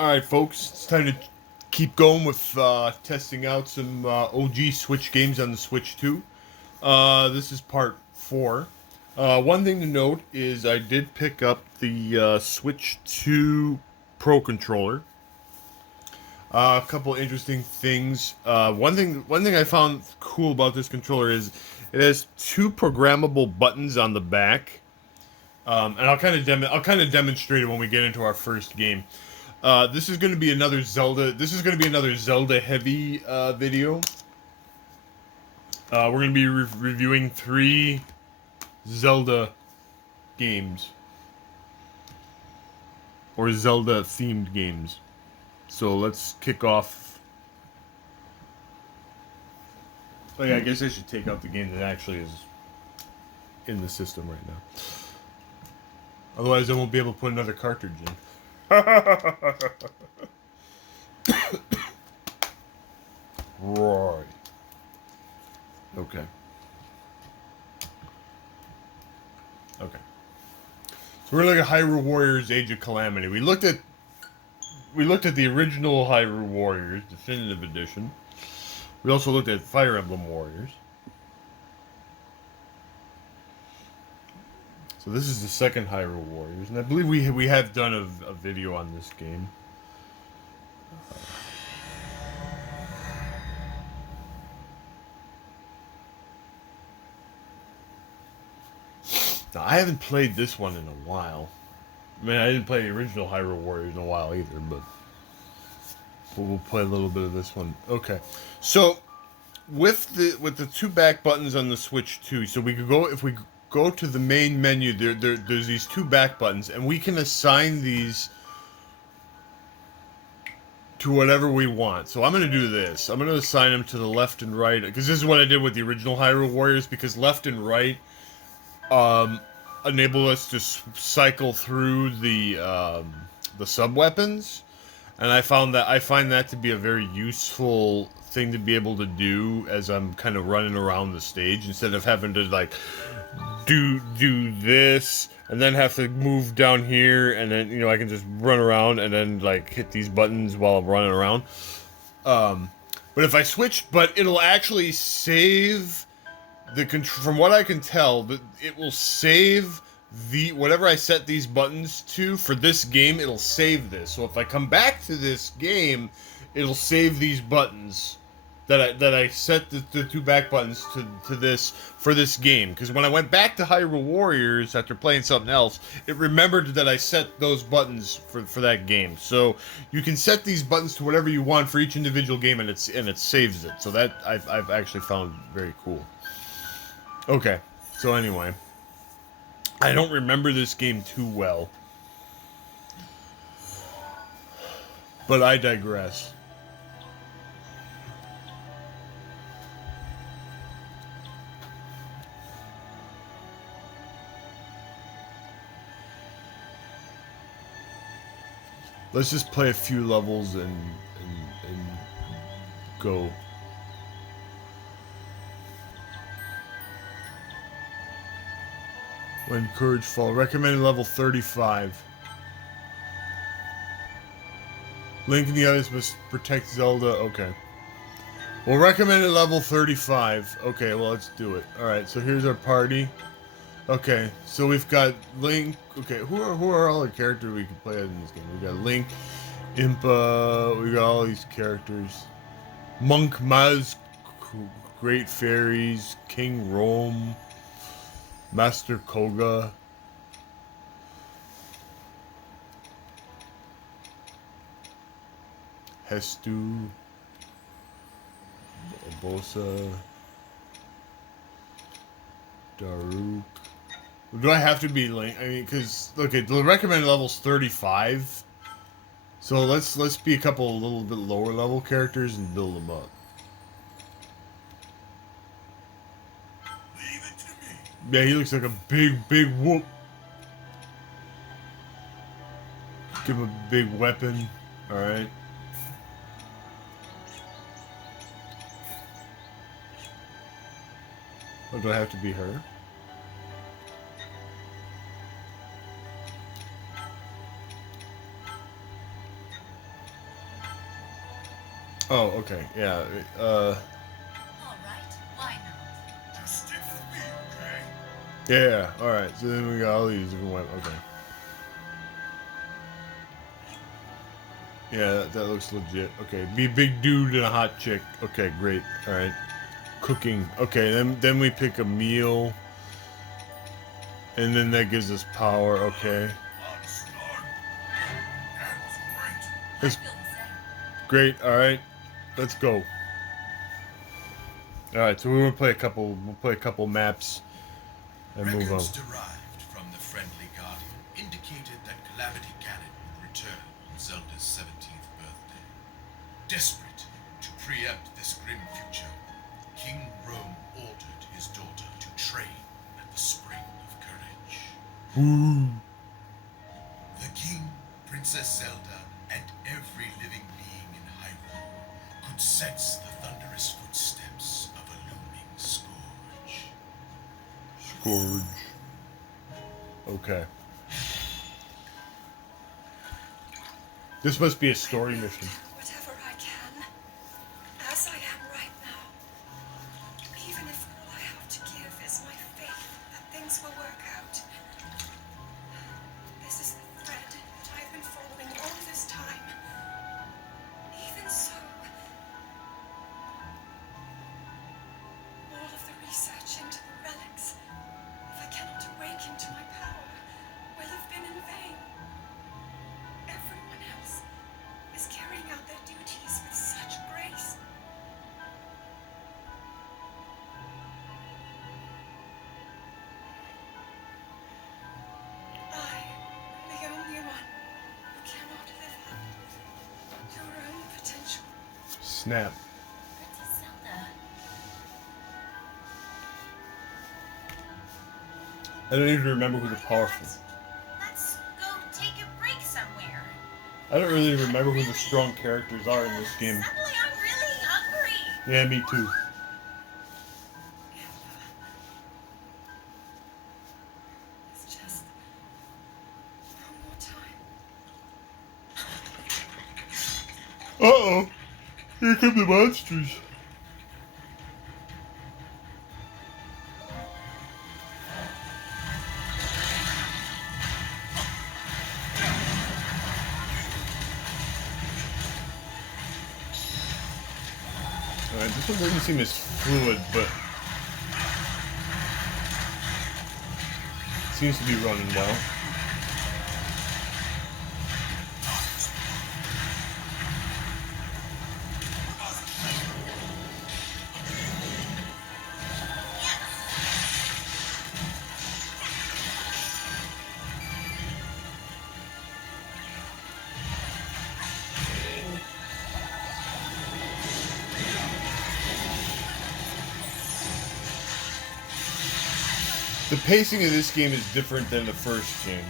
Alright, folks, it's time to keep going with testing out some OG Switch games on the Switch 2. This is part 4. One thing to note is I did pick up the Switch 2 Pro Controller. A couple interesting things. One thing I found cool about this controller is it has two programmable buttons on the back. And I'll kind of demonstrate it when we get into our first game. This is going to be another Zelda. This is going to be another Zelda heavy video. We're going to be reviewing 3 Zelda games or Zelda themed games. So let's kick off. Oh yeah, I guess I should take out the game that actually is in the system right now. Otherwise, I won't be able to put another cartridge in. Right. Okay. Okay. So we're looking at Hyrule Warriors: Age of Calamity. We looked at the original Hyrule Warriors Definitive Edition. We also looked at Fire Emblem Warriors. So this is the second Hyrule Warriors, and I believe we have done a video on this game. Now, I haven't played this one in a while. I mean, I didn't play the original Hyrule Warriors in a while either, but we'll play a little bit of this one. Okay, so with the 2 back buttons on the Switch 2, so we could go if we go to the main menu. There's these 2 back buttons, and we can assign these to whatever we want. So I'm going to do this. I'm going to assign them to the left and right, because this is what I did with the original Hyrule Warriors, because left and right enable us to cycle through the sub weapons, and I find that to be a very useful thing to be able to do as I'm kind of running around the stage, instead of having to like do this and then have to move down here, and then I can just run around and then like hit these buttons while I'm running around. But if I switch, but it'll actually save from what I can tell, that it will save whatever I set these buttons to for this game. It'll save this. So if I come back to this game, it'll save these buttons that I set the 2 back buttons to this for this game. Because when I went back to Hyrule Warriors after playing something else, it remembered that I set those buttons for that game. So you can set these buttons to whatever you want for each individual game, and it saves it. So that I've actually found very cool. Okay, so anyway, I don't remember this game too well, but I digress. Let's just play a few levels and go. When courage fall. Recommended level 35. Link and the others must protect Zelda. Okay. Well, recommended level 35. Okay, well, let's do it. Alright, so here's our party. Okay, so we've got Link. Okay, who are all the characters we can play in this game? We got Link, Impa, we got all these characters. Monk Maz, Great Fairies, King Rome, Master Koga. Hestu. Bosa. Daruk. Do I have to be Link? I mean, because look, the recommended level's 35. So let's be a little bit lower level characters and build them up. Leave it to me. Yeah, he looks like a big whoop. Give him a big weapon. Alright. Or do I have to be her? Oh, okay, yeah. All right, why not? Just stick with me, okay? Yeah, alright, so then we got all these different weapons. Okay. Yeah, that looks legit. Okay, be a big dude and a hot chick. Okay, great. Alright. Cooking. Okay, then we pick a meal. And then that gives us power. Okay. On start. That was great. I That's feel the same. great. Alright. Let's go. Alright, so we'll play a couple maps and move on. Records derived from the friendly Guardian indicated that Calamity Ganon would return on Zelda's 17th birthday. Desperate to preempt this grim future, King Rome ordered his daughter to train at the Spring of Courage. Ooh. The King, Princess Zelda, and every living being in Hyrule could sense the thunderous footsteps of a looming scourge. Scourge. Okay. This must be a story mission. Whatever I can, as I am right now. Even if all I have to give is my faith that things will work out. This is the thread that I've been following all this time. Even so, all of the research into the relics, if I cannot awaken to my power, will have been in vain. Everyone else is carrying out their duties with such grace. I am the only one who cannot live up to your own potential. Snap. Princess Zelda. I don't even remember who the powerful. Let's go take a break somewhere. I don't really remember who the strong characters are in this game. Suddenly I'm really hungry. Yeah, me too. It's just one more time. Uh-oh. Here come the monsters. Alright, this one doesn't seem as fluid, but seems to be running well. The pacing of this game is different than the first game.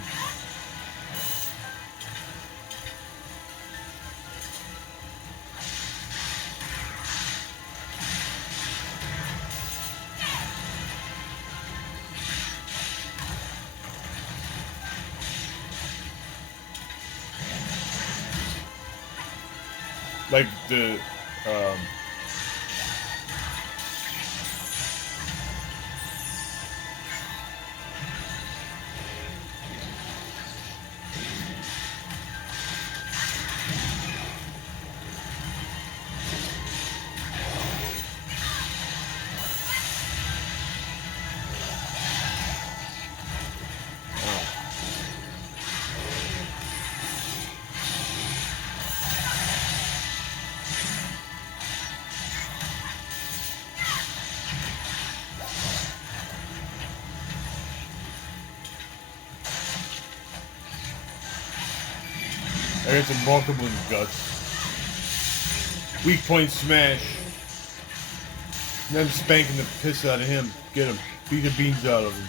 Like the I got some multiple guts. Weak point smash. And I'm spanking the piss out of him. Get him. Beat the beans out of him.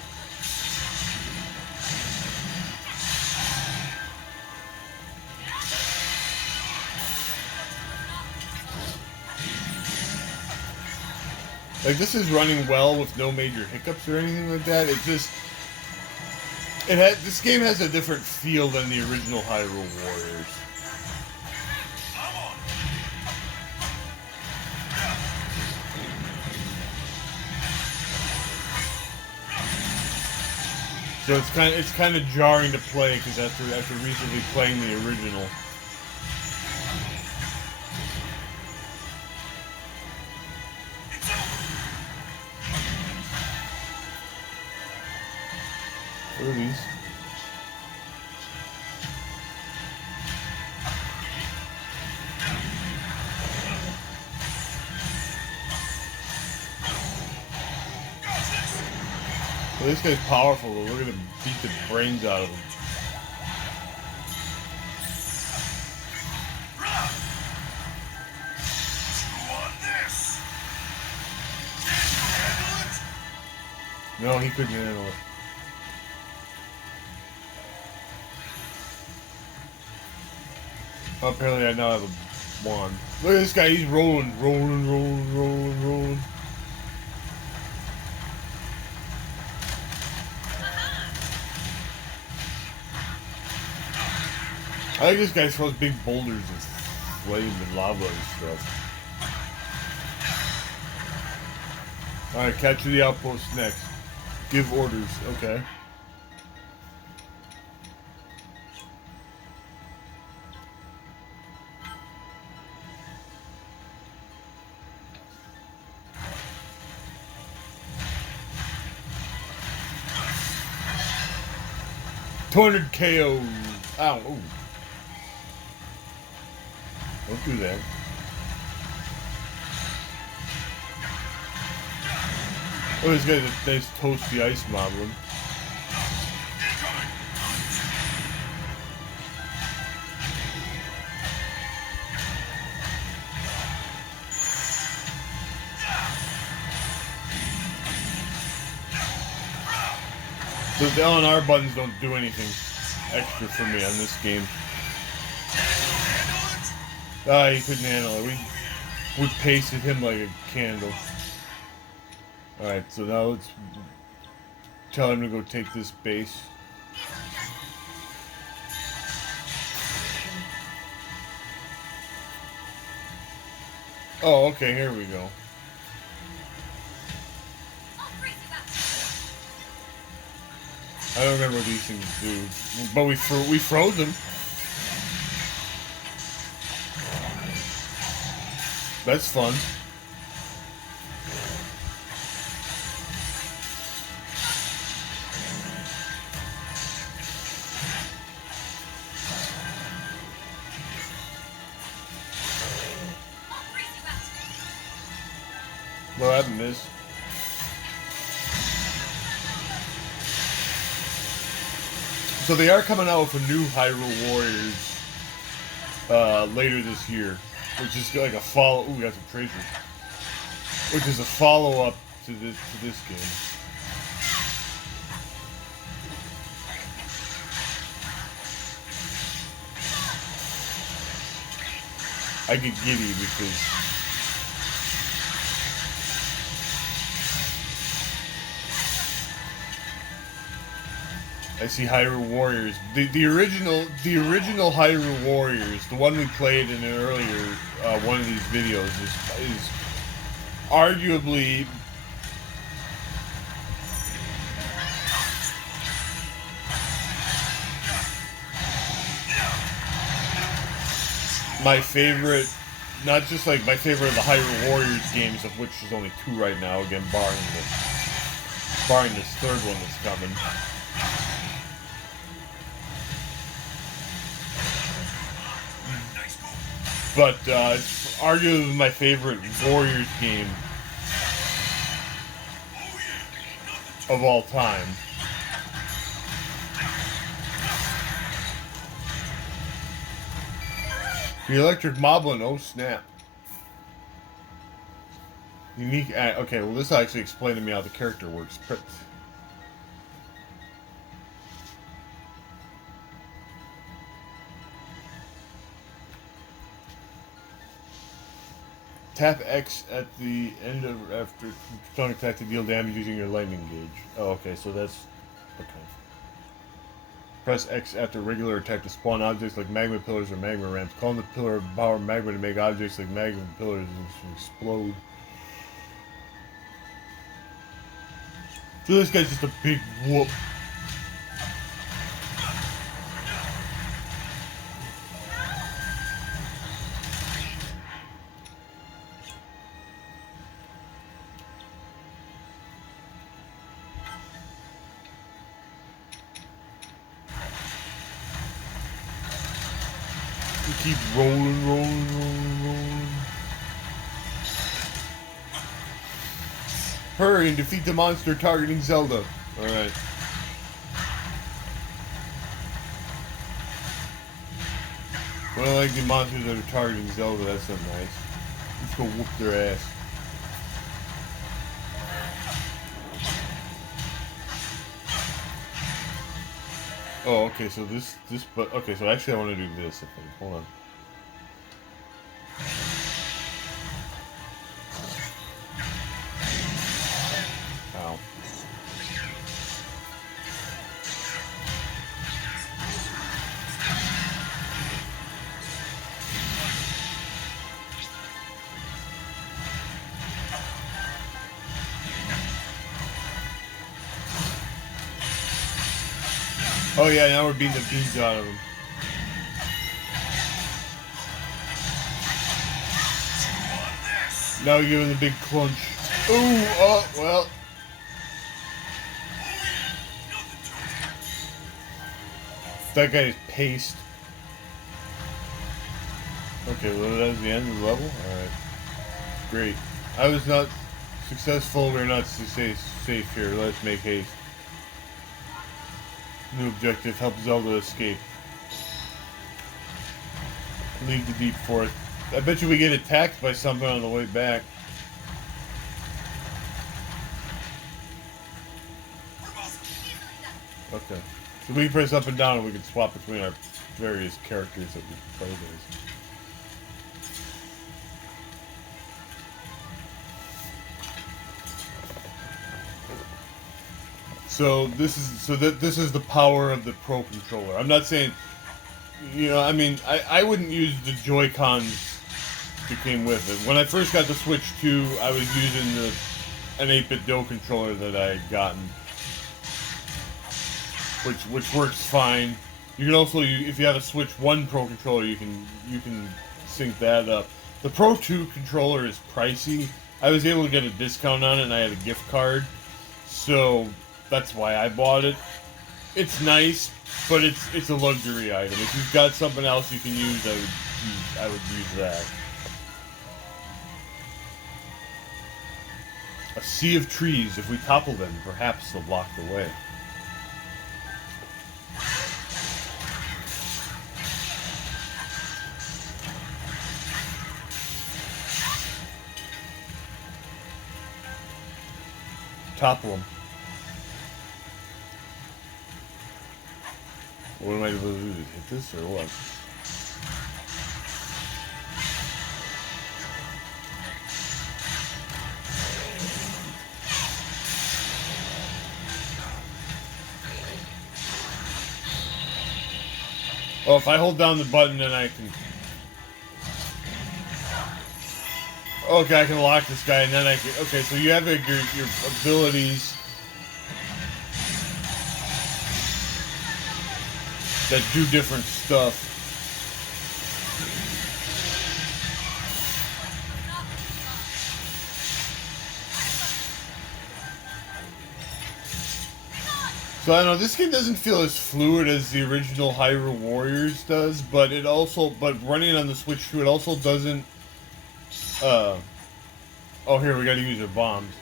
Like, this is running well with no major hiccups or anything like that. It just... This game has a different feel than the original Hyrule Warriors. I'm on. So it's kind of jarring to play because after recently playing the original. What are these? Well, this guy's powerful, but we're gonna beat the brains out of him. No, he couldn't handle it. Oh, apparently I now have a wand. Look at this guy, he's rolling. I think this guy throws big boulders of flame and lava and stuff. Alright, capture the outpost next. Give orders, okay. $200 KO. Ow. Ooh. Don't do that. Oh, this guy's a nice toasty ice moblin. So the L and R buttons don't do anything extra for me on this game. Ah, he couldn't handle it. We pasted him like a candle. Alright, so now let's tell him to go take this base. Oh, okay, here we go. I don't remember what these things do, but we froze them. That's fun. What happened is. So they are coming out with a new Hyrule Warriors later this year, which is like a follow. Ooh, we got some treasure. Which is a follow-up to this game. I get giddy because I see Hyrule Warriors. The original Hyrule Warriors, the one we played in an earlier one of these videos, is arguably my favorite. Not just like my favorite of the Hyrule Warriors games, of which there's only 2 right now. Again, barring this third one that's coming. But it's arguably my favorite Warriors game of all time. The Electric Moblin, oh snap. Unique, okay, well this actually explained to me how the character works. Tap X at the end of after strong attack to deal damage using your lightning gauge. Oh, okay, so that's okay. Press X after regular attack to spawn objects like magma pillars or magma ramps. Call on the pillar of power magma to make objects like magma pillars explode. So this guy's just a big whoop. Keep rolling, rolling, rolling, rolling. Hurry and defeat the monster targeting Zelda. Alright. Well, I like the monsters that are targeting Zelda, that's not nice. Let's go whoop their ass. Oh, okay, so but okay, so actually I want to do this, I think. Hold on. Ow. Oh yeah, now we're beating the beans out of him. Now we're giving the big crunch. Ooh, oh, well. That guy is paced. Okay, well that was the end of the level? Alright. Great. I was not successful, we're not safe here. Let's make haste. New objective, help Zelda escape. Leave the deep forest. I bet you we get attacked by something on the way back. Okay. So we can press up and down and we can swap between our various characters that we play as. So this is the power of the Pro controller. I'm not saying, you know, I mean, I wouldn't use the Joy-Cons that came with it. When I first got the Switch 2, I was using an 8-bit Do controller that I had gotten, which works fine. You can also, if you have a Switch 1 Pro controller, you can sync that up. The Pro 2 controller is pricey. I was able to get a discount on it, and I had a gift card, so that's why I bought it. It's nice, but it's a luxury item. If you've got something else you can use, I would use that. A sea of trees. If we topple them, perhaps they'll block the way. Topple them. What am I able to do? Hit this or what? Oh, if I hold down the button, then I can... Okay, I can lock this guy, and then I can... Okay, so you have your abilities that do different stuff. So I don't know, this game doesn't feel as fluid as the original Hyrule Warriors does, but running on the Switch 2, it also doesn't, oh here, we gotta use our bombs.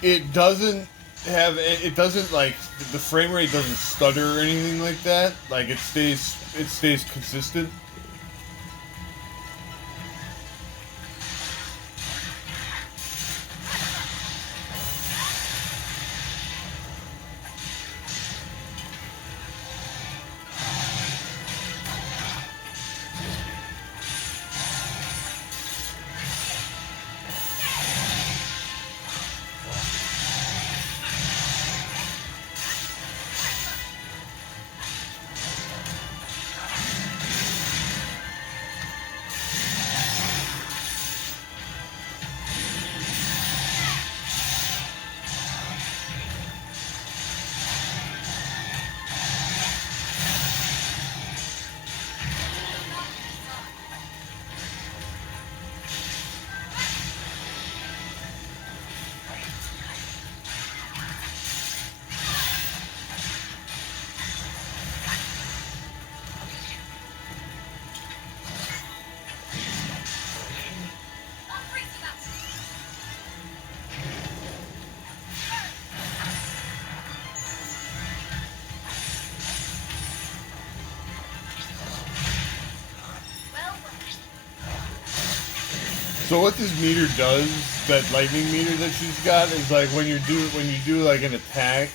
It doesn't like, the frame rate doesn't stutter or anything like that. Like, it stays consistent. So what this meter does, that lightning meter that she's got, is like when you do like an attack.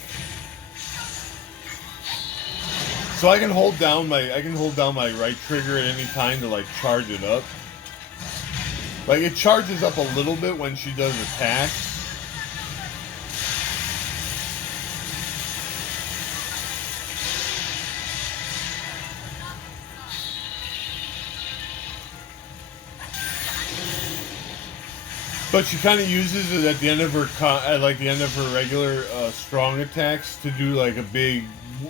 So I can hold down my right trigger at any time to like charge it up. Like it charges up a little bit when she does attacks. But she kind of uses it at the end of her regular strong attacks to do like a big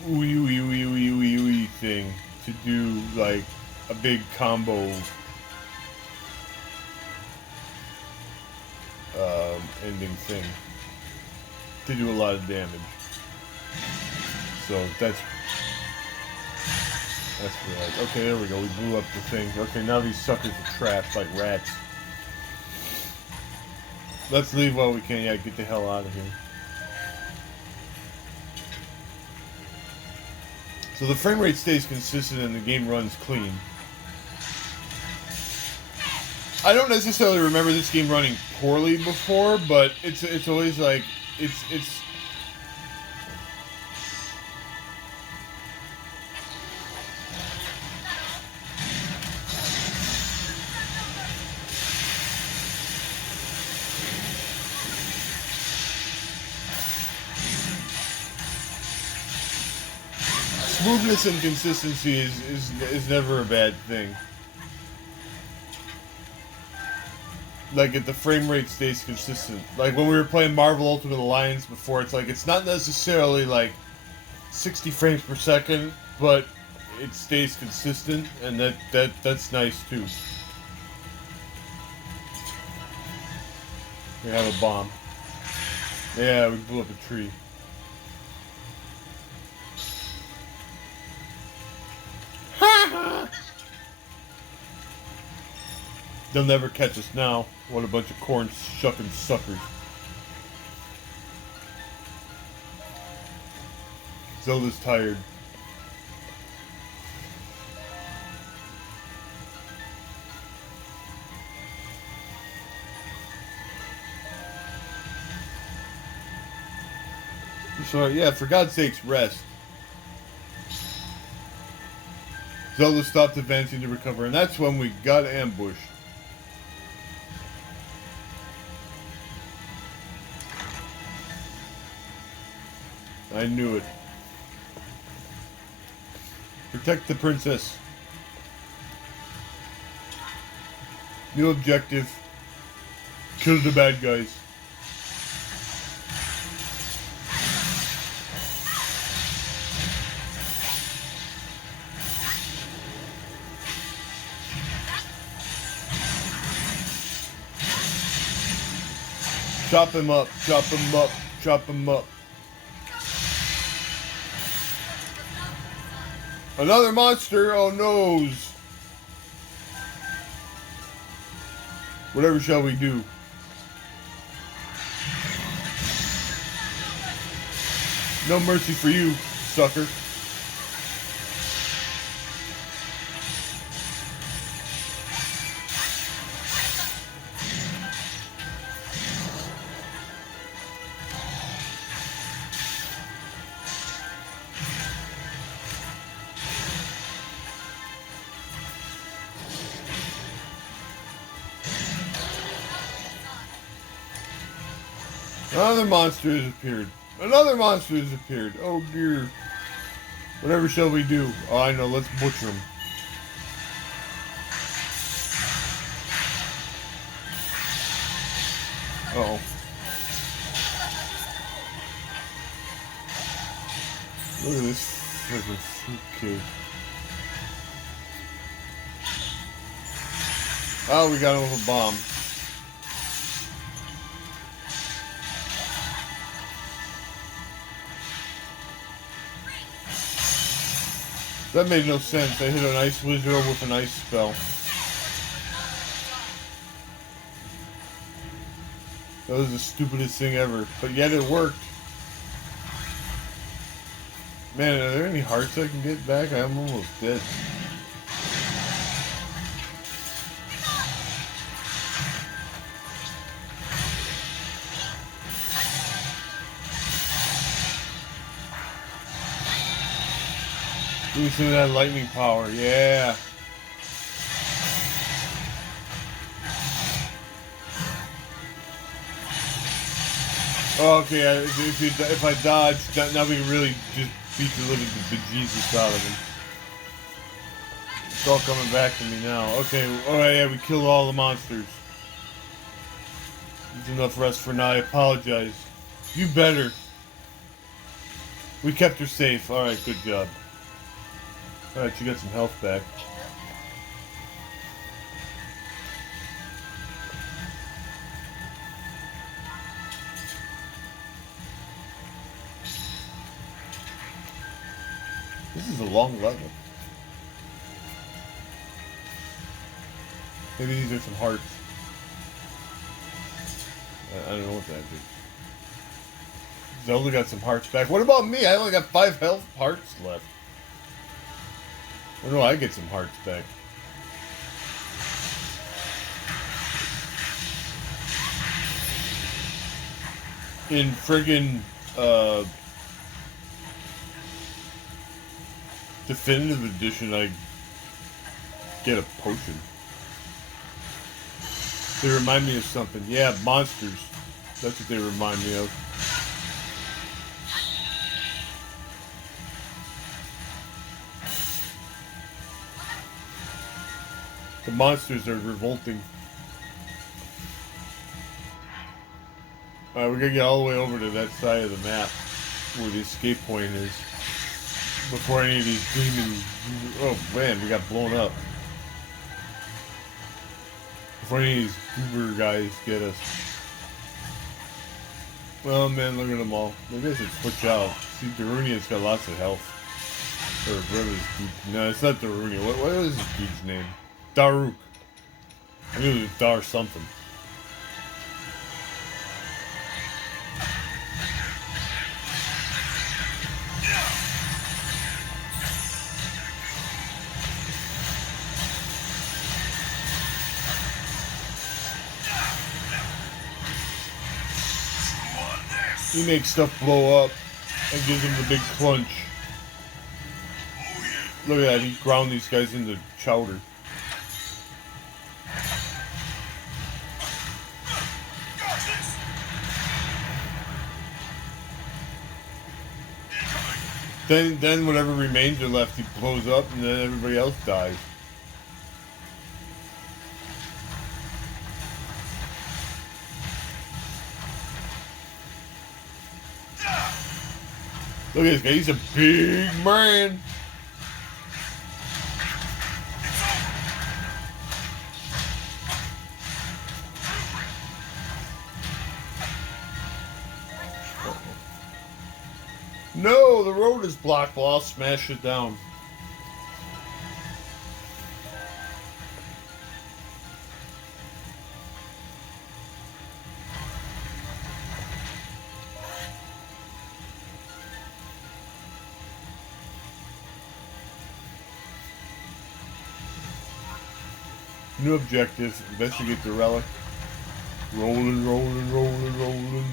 wee thing, to do like a big combo ending thing, to do a lot of damage. So that's right. Okay, there we go. We blew up the thing. Okay, now these suckers are trapped like rats. Let's leave while we can. Yeah, get the hell out of here. So the frame rate stays consistent and the game runs clean. I don't necessarily remember this game running poorly before, but it's always like it's smoothness and consistency is never a bad thing. Like if the frame rate stays consistent. Like when we were playing Marvel Ultimate Alliance before, it's like it's not necessarily like 60 frames per second, but it stays consistent, and that's nice too. We have a bomb. Yeah, we blew up a tree. They'll never catch us now. What a bunch of corn shucking suckers. Zelda's tired. So yeah, for God's sakes, rest. Zelda stopped advancing to recover, and that's when we got ambushed. I knew it. Protect the princess. New objective. Kill the bad guys. Chop him up, chop him up, chop him up. Another monster! Oh noes! Whatever shall we do? No mercy for you, sucker. Another monster has appeared. Another monster has appeared. Oh dear. Whatever shall we do? Oh, I know. Let's butcher him. Uh-oh. Look at this freaking fruitcake. Oh, we got him with a bomb. That made no sense. I hit an ice wizard with an ice spell. That was the stupidest thing ever. But yet it worked. Man, are there any hearts I can get back? I'm almost dead. Give me some of that lightning power, yeah. Okay, if I dodge, now we can really just beat the living bejesus out of him. It's all coming back to me now. Okay, alright, yeah, we killed all the monsters. There's enough rest for now, I apologize. You better. We kept her safe. Alright, good job. Alright, she got some health back. This is a long level. Maybe these are some hearts. I don't know what that is. Zelda got some hearts back. What about me? I only got 5 health hearts left. When do I get some hearts back? In friggin' Definitive Edition, I get a potion. They remind me of something. Yeah, monsters. That's what they remind me of. The monsters are revolting. Alright, we gotta get all the way over to that side of the map where the escape point is before any of these demons. Oh man, we got blown up. Before any of these goober guys get us. Well, man, look at them all. Maybe I should switch out. See, Darunia's got lots of health. Or whatever this dude. No, it's not Darunia. What is this dude's name? Daruk. I knew it was Dar something. He makes stuff blow up and gives him the big crunch. Look at that, he ground these guys into chowder. Then whatever remains are left, he blows up and then everybody else dies. Look at this guy, he's a big man. No, the road is blocked. Well, I'll smash it down. New objective, investigate the relic. Rolling, rolling, rolling, rolling.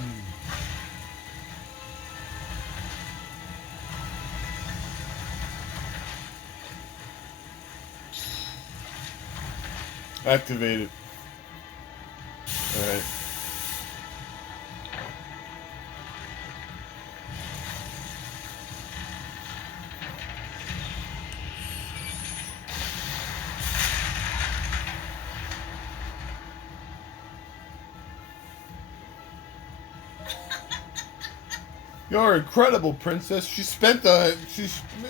Activate it. Alright. You're incredible, princess. She spent what are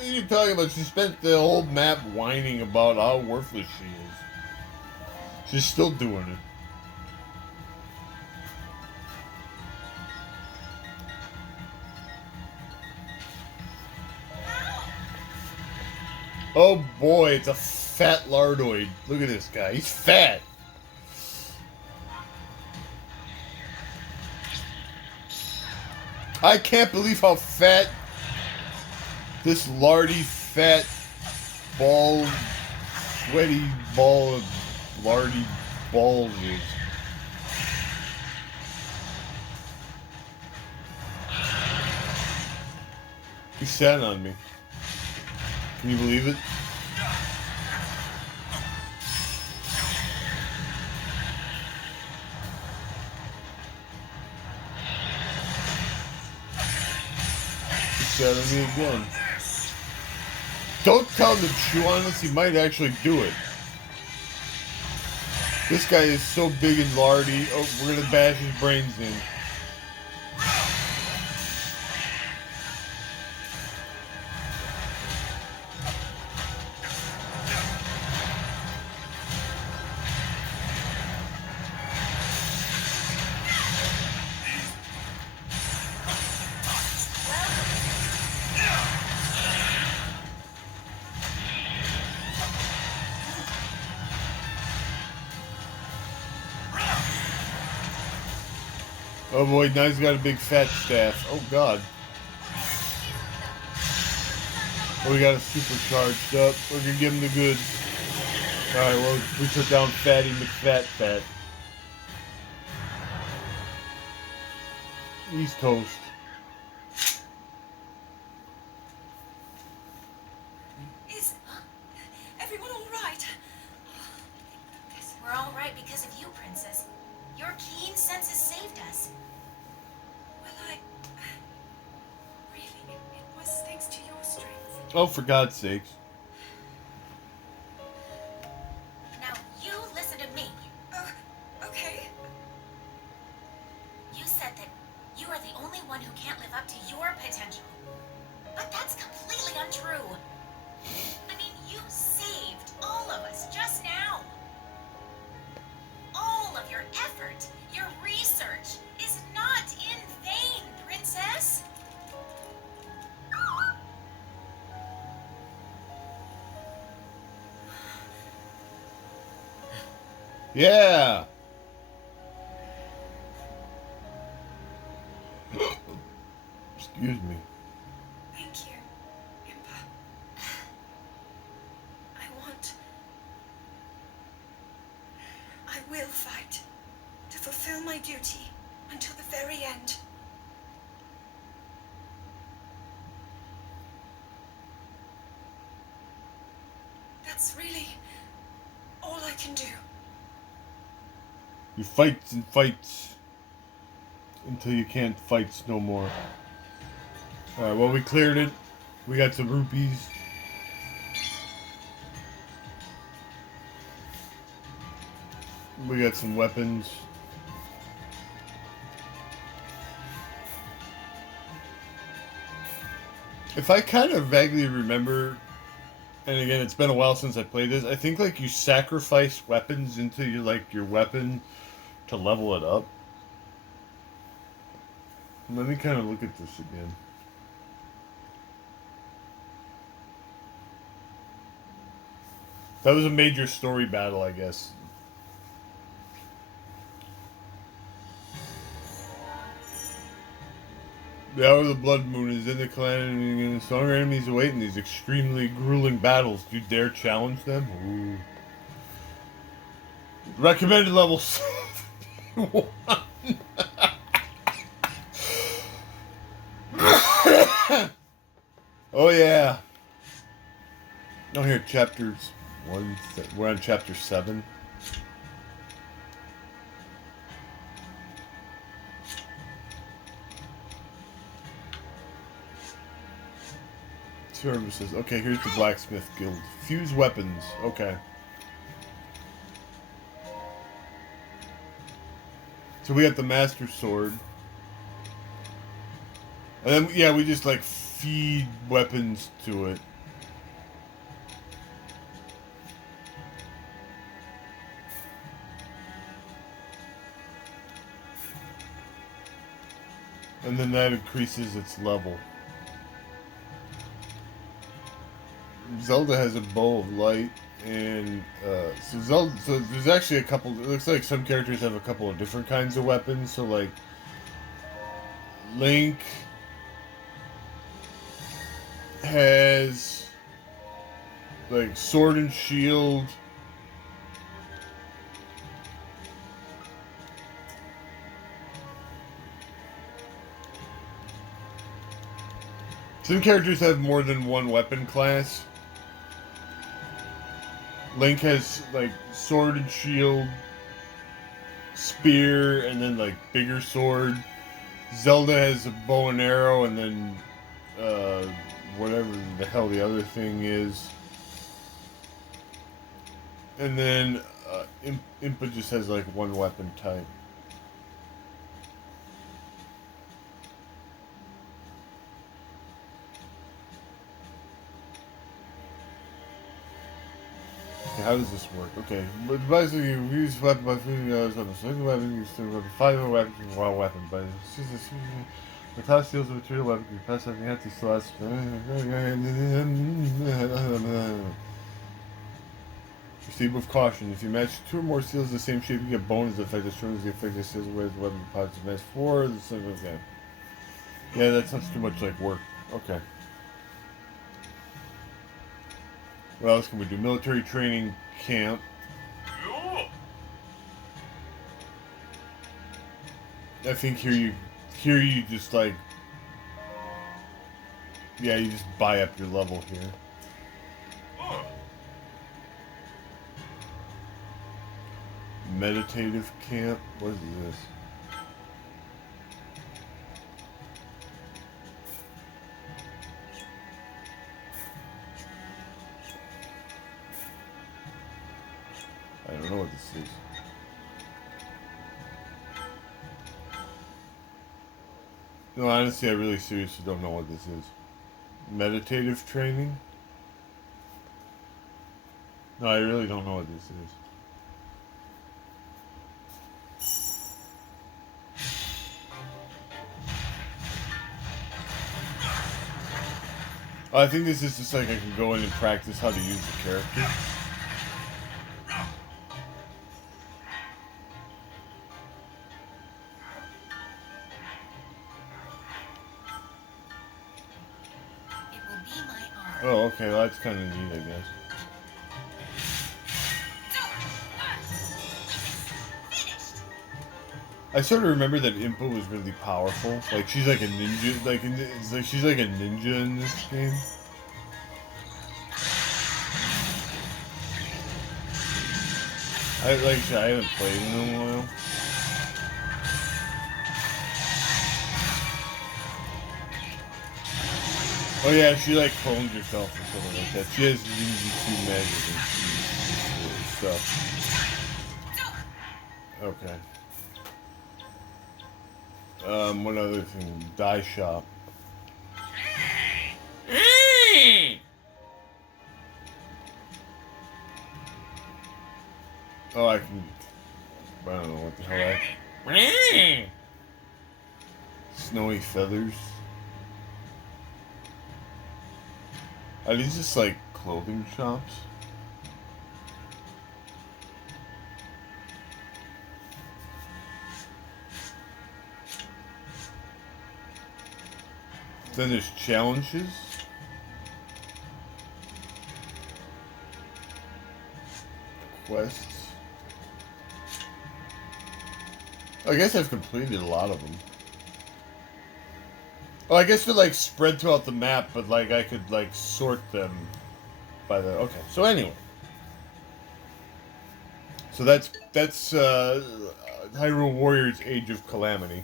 you talking about? She spent the whole map whining about how worthless she is. She's still doing it. Oh boy, it's a fat lardoid. Look at this guy. He's fat. I can't believe how fat this lardy, fat, bald, sweaty ball of lardy balls is. He sat on me. Can you believe it? He said at me again. Don't tell him to chew on us, he might actually do it. This guy is so big and lardy. Oh, we're gonna bash his brains in. Oh boy, now he's got a big fat staff. Oh god. Oh, we got a supercharged up. We're gonna give him the goods. Alright, well, we took down Fatty McFat. He's toast. Is everyone all right? We're all right because of you, Princess. Your keen senses saved us. Well, really, it was thanks to your strength. Oh, for God's sakes. Now, you listen to me. Okay. You said that you are the only one who can't live up to your potential. But that's completely untrue. I mean, you saved all of us just now. All of your effort, your research, is not in vain, Princess. Yeah! Excuse me. Thank you, Impa. I will fight to fulfill my duty until the very end. That's really all I can do. You fights and fights until you can't fights no more. Alright, well, we cleared it. We got some rupees. We got some weapons. If I kind of vaguely remember, and again, it's been a while since I played this, I think like you sacrifice weapons into your weapon to level it up. Let me kind of look at this again. That was a major story battle, I guess. The hour of the blood moon is in the Calamity, and stronger enemies await in these extremely grueling battles. Do you dare challenge them? Ooh. Recommended level 71. Oh yeah. Oh, here, chapters 1. We're on chapter 7. Services. Okay, here's the Blacksmith Guild. Fuse weapons. Okay. So we got the Master Sword. And then, yeah, we just, like, feed weapons to it. And then that increases its level. Zelda has a bow of light, and so there's actually a couple. It looks like some characters have a couple of different kinds of weapons. So like Link has like sword and shield. Some characters have more than one weapon class. Link has like sword and shield, spear, and then like bigger sword. Zelda has a bow and arrow, and then whatever the hell the other thing is. And then Impa just has like one weapon type. Okay, how does this work? Okay, but basically you use weapon by shooting others on a single weapon, you still weapon, five weapons with one weapon, but it's just the class deals with material weapon, you pass something empty slots. Proceed with caution. If you match two or more seals of the same shape, you get bonus effect as soon as the effect is away the weapon pods match 4. The single game. Yeah, that sounds too much like work. Okay. What else can we do? Military training camp. I think here you just like, yeah, you just buy up your level here. Meditative camp. What is this? I don't know what this is. No, honestly, I really seriously don't know what this is. Meditative training? No, I really don't know what this is. I think this is just like I can go in and practice how to use the character. It will be my honor. Oh, okay, well, that's kind of neat, I guess. Finished. I sort of remember that Impa was really powerful. Like she's like a ninja. It's like she's like a ninja in this game. I haven't played in a while. Oh yeah, she like clones herself or something like that. She has ninjutsu magic and stuff. Okay. One other thing, dye shop. Oh, I can. I don't know what the hell that. Snowy feathers. Are these just like clothing shops? Then there's challenges. Quests. I guess I've completed a lot of them. Oh, I guess they're like spread throughout the map, but like I could like sort them by the. Okay, so anyway. So that's Hyrule Warriors: Age of Calamity.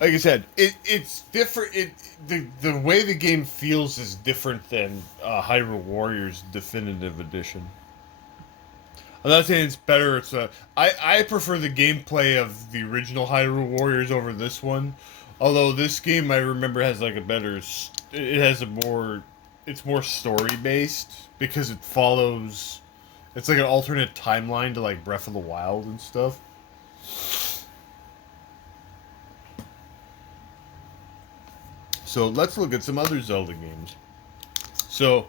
Like I said, it's different. The way the game feels is different than Hyrule Warriors Definitive Edition. I'm not saying it's better. I prefer the gameplay of the original Hyrule Warriors over this one. Although this game I remember has like a better. It has a more. It's more story based because it follows. It's like an alternate timeline to like Breath of the Wild and stuff. So let's look at some other Zelda games. So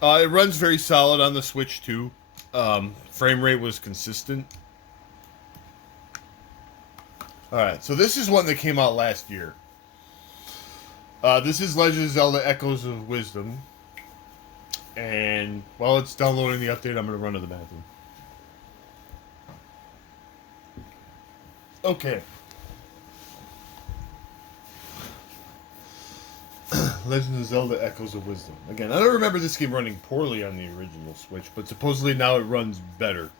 it runs very solid on the Switch too. Frame rate was consistent. Alright, so this is one that came out last year. This is Legend of Zelda Echoes of Wisdom. And while it's downloading the update, I'm going to run to the bathroom. Okay. Legend of Zelda Echoes of Wisdom. Again, I don't remember this game running poorly on the original Switch, but supposedly now it runs better.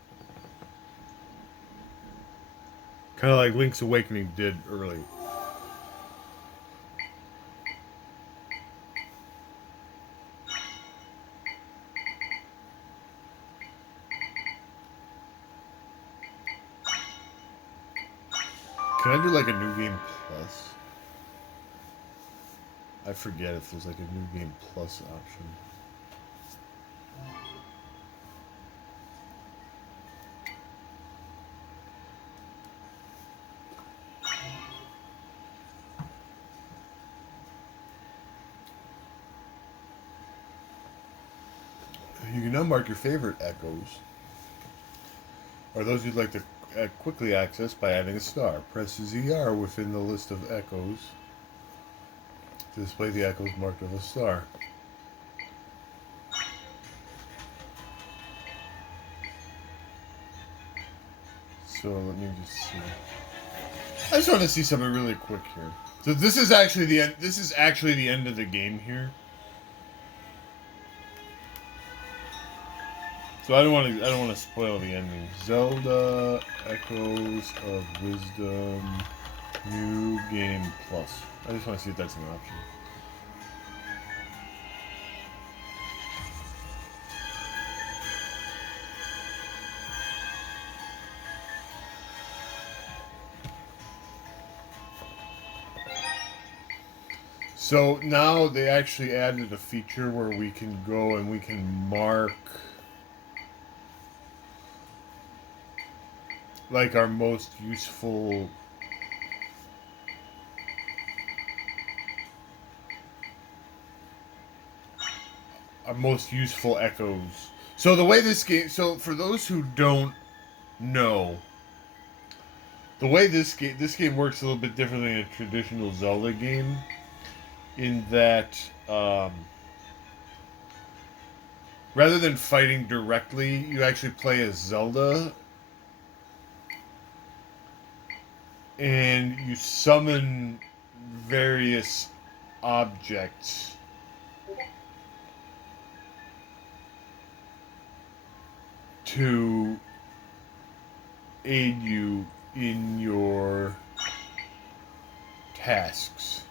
Kind of like Link's Awakening did early. Can I do like a New Game Plus? I forget if there's like a New Game Plus option. You can unmark your favorite echoes, or those you'd like to quickly access by adding a star. Press ZR within the list of echoes to display the echoes marked with a star. So let me just see. I just want to see something really quick here. So this is actually the end. This is actually the end of the game here. So I don't want to spoil the ending. Zelda Echoes of Wisdom New Game Plus. I just want to see if that's an option. So now they actually added a feature where we can go and we can mark like our most useful echoes. So the way this game, so for those who don't know, the way this game works a little bit differently than a traditional Zelda game, in that rather than fighting directly, you actually play as Zelda, and you summon various objects to aid you in your tasks.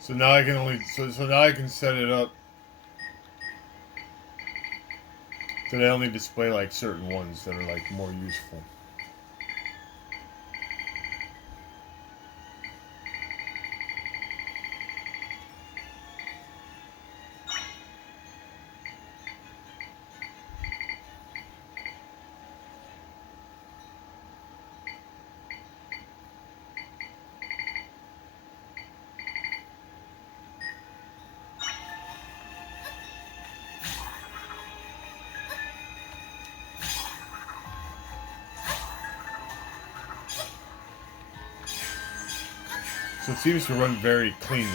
So now I can so now I can set it up that I only display like certain ones that are like more useful. So it seems to run very cleanly.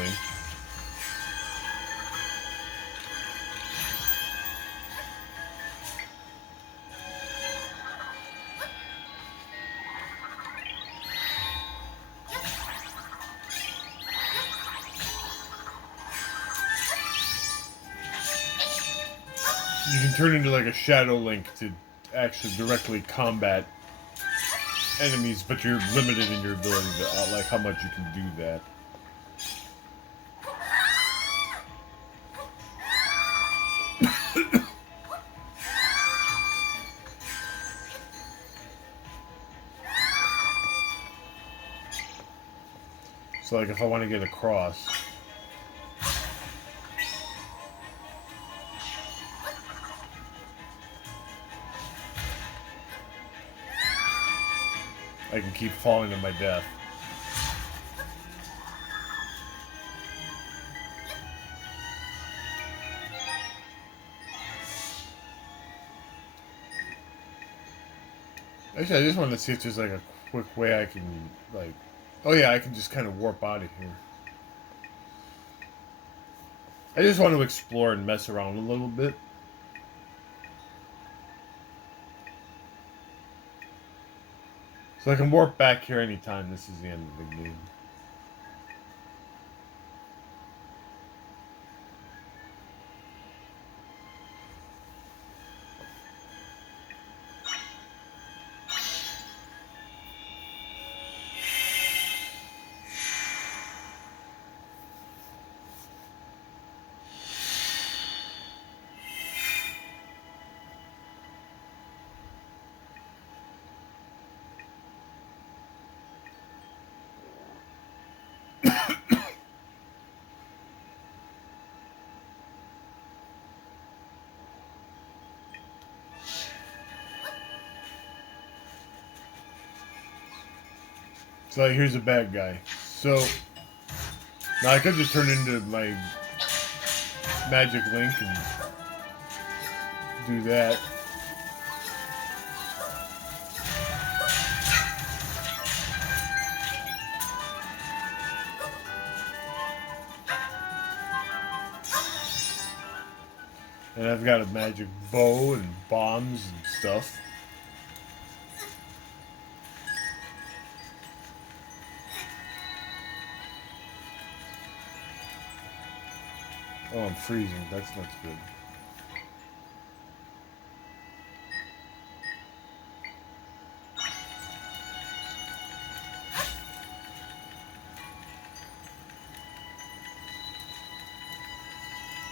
You can turn into like a Shadow Link to actually directly combat enemies, but you're limited in your ability to like how much you can do that. So like if I want to get across. I can keep falling to my death. Actually, I just wanted to see if there's like a quick way I can, like... Oh yeah, I can just kind of warp out of here. I just want to explore and mess around a little bit. So I can warp back here anytime this is the end of the game. So here's a bad guy. So now I could just turn into my magic link and do that. And I've got a magic bow and bombs and stuff. Oh, I'm freezing. That's not good.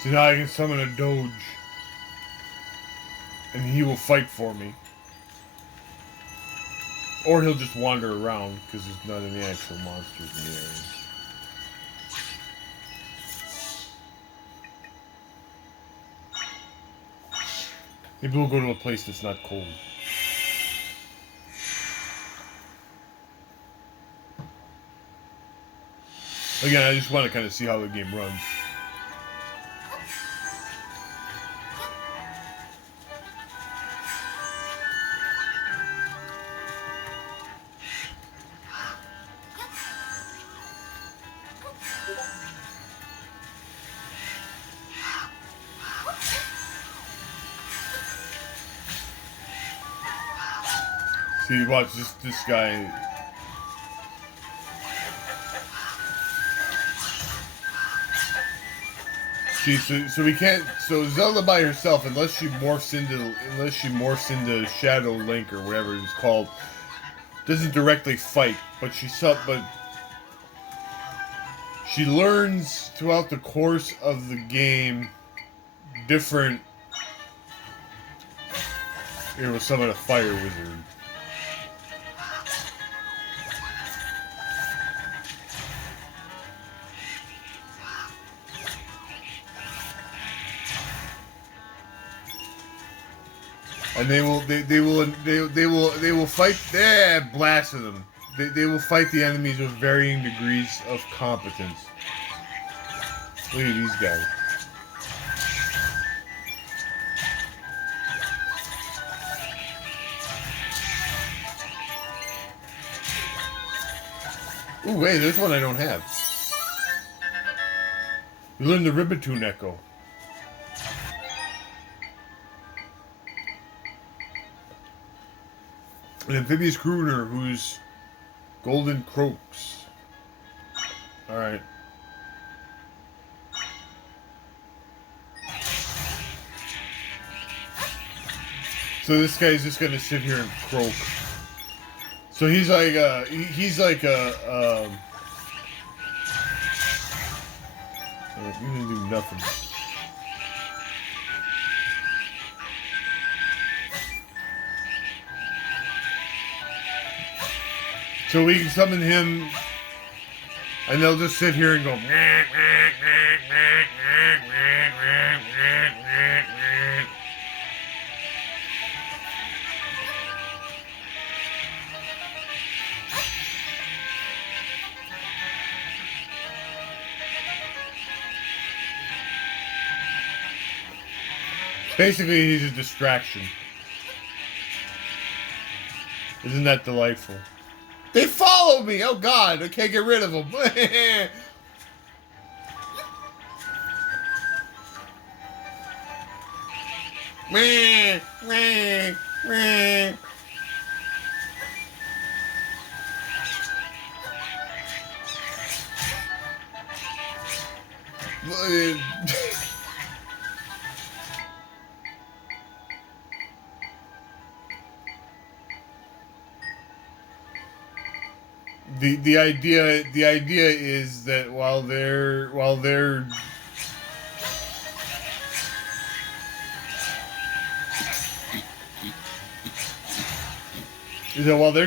So now I can summon a doge. And he will fight for me. Or he'll just wander around because there's not any actual monsters in the area. Maybe we'll go to a place that's not cold. Again, I just want to kind of see how the game runs. See, watch this guy. See, so we can't. So Zelda by herself, unless she morphs into Shadow Link or whatever it's called, doesn't directly fight. But she learns throughout the course of the game different. Here was some of the fire wizard. And they will fight. Blasted them. They will fight the enemies with varying degrees of competence. Look at these guys. Ooh, wait, there's one I don't have. We learned the Ribbitoon Echo. An amphibious crooner who's golden croaks. Alright. So this guy's just gonna sit here and croak. So he's like he's like a he didn't do nothing. So we can summon him And they'll just sit here and go. Basically, he's a distraction. Isn't that delightful? They follow me! Oh god, I can't get rid of them. Meh, meh, meh. The idea is that while they're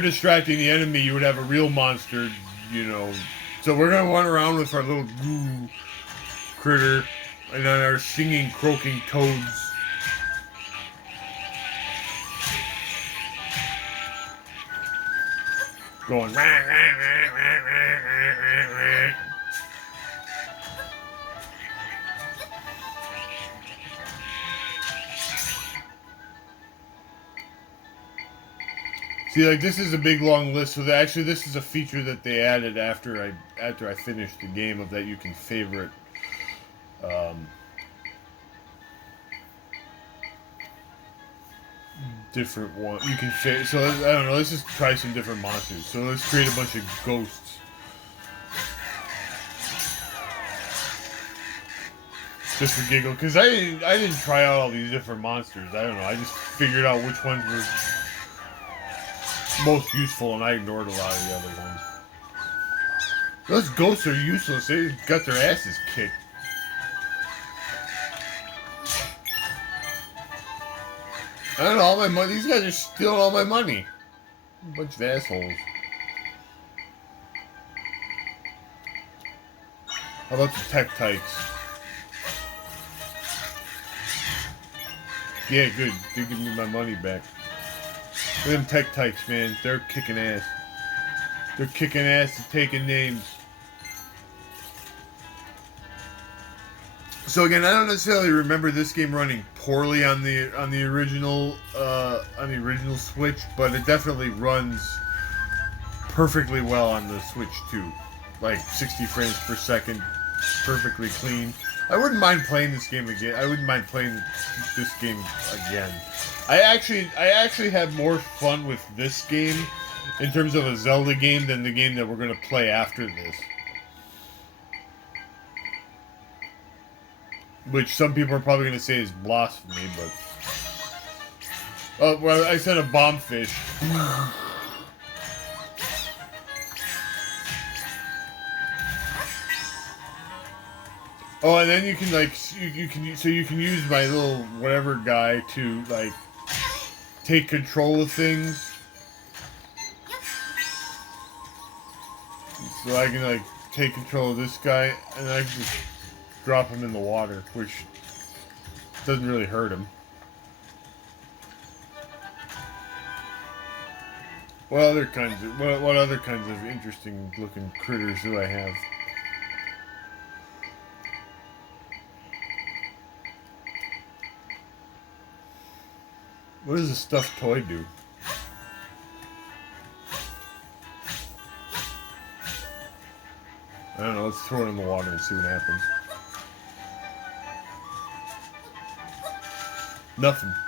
distracting the enemy, you would have a real monster, you know. So we're gonna run around with our little goo critter and then our singing, croaking toads. Going. See, like, this is a big long list. So actually, this is a feature that they added after I finished the game, of that you can favorite. Different one. You can so I don't know. Let's just try some different monsters. So let's create a bunch of ghosts. Just for giggle, because I didn't try out all these different monsters. I don't know. I just figured out which ones were most useful, and I ignored a lot of the other ones. Those ghosts are useless. They got their asses kicked. I don't know, all my money. These guys are stealing all my money. A bunch of assholes. How about the tech tykes? Yeah, good. They give me my money back. Look at them tech tykes, man. They're kicking ass. They're kicking ass and taking names. So again, I don't necessarily remember this game running poorly on the original Switch, but it definitely runs perfectly well on the Switch too. Like 60 frames per second, perfectly clean. I wouldn't mind playing this game again. I wouldn't mind playing this game again. I actually have more fun with this game in terms of a Zelda game than the game that we're gonna play after this. Which some people are probably going to say is blasphemy, but... Oh, well, I said a bomb fish. Oh, and then you can, like, you can use my little whatever guy to, like, take control of things. So I can, like, take control of this guy, and I can just drop him in the water, which doesn't really hurt him. What other kinds of interesting looking critters do I have? What does a stuffed toy do? I don't know, let's throw it in the water and see what happens.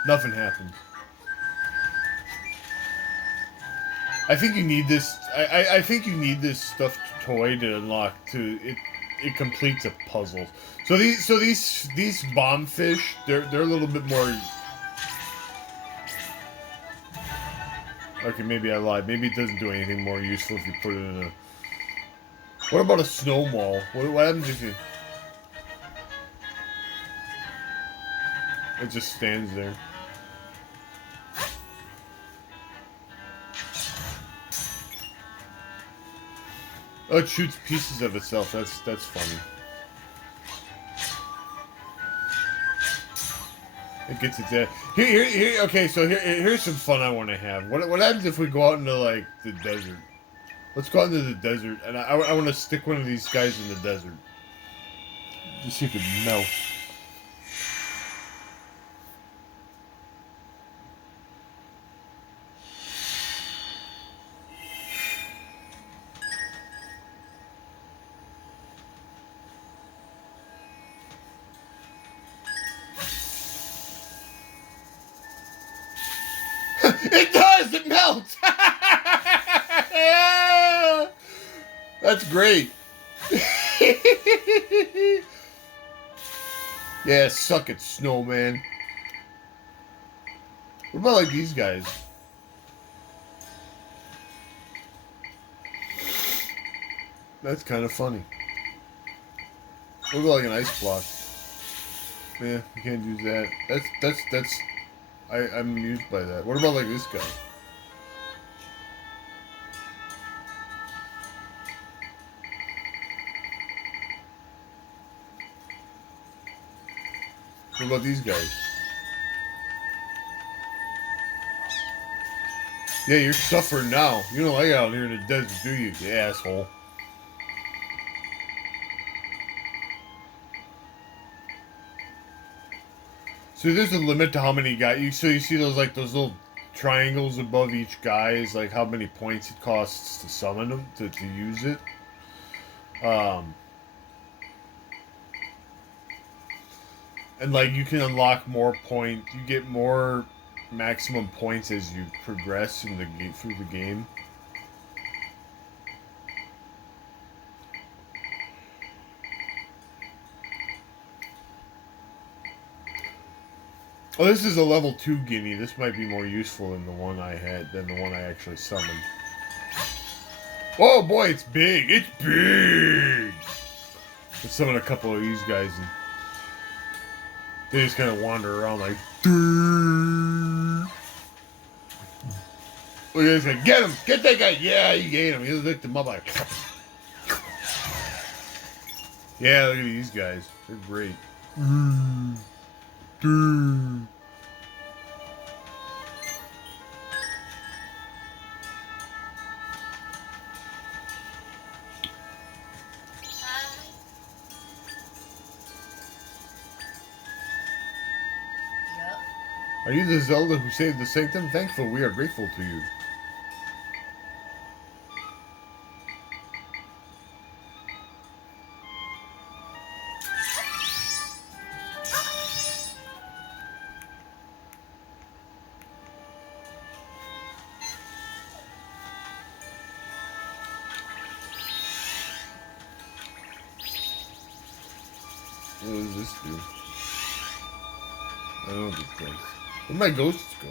Nothing happens. I think you need this. I think you need this stuffed toy to unlock. It completes a puzzle. So these bomb fish, they're a little bit more. Okay, maybe I lied. Maybe it doesn't do anything more useful if you put it in a. What about a snowball? What happens if you? It just stands there. Oh, it shoots pieces of itself. That's funny. It gets it there. Here. Okay, so here's some fun I want to have. What happens if we go out into like the desert? Let's go out into the desert, and I want to stick one of these guys in the desert. Just see if it melts. It does! It melts! Yeah! That's great. Yeah, suck it, snowman. What about like these guys? That's kind of funny. What about like an ice block? Yeah, you can't use that. That's I'm amused by that. What about like this guy? What about these guys? Yeah, you're suffering now. You don't like it out here in the desert, do you, you asshole? So there's a limit to how many guys. So you see those like those little triangles above each guy is like how many points it costs to summon them to use it. And like you can unlock more points. You get more maximum points as you progress in the through the game. Oh, this is a level 2 guinea. This might be more useful than the one I actually summoned. Oh boy, it's big! It's big! Let's summon a couple of these guys and they just kind of wander around like. Look at this guy. Get him! Get that guy! Yeah, you ate him. You licked him up like. Yeah, look at these guys. They're great. Are you the Zelda who saved the sanctum? Thankful, we are grateful to you. What does this do? I don't know what this does. Where'd my ghosts go?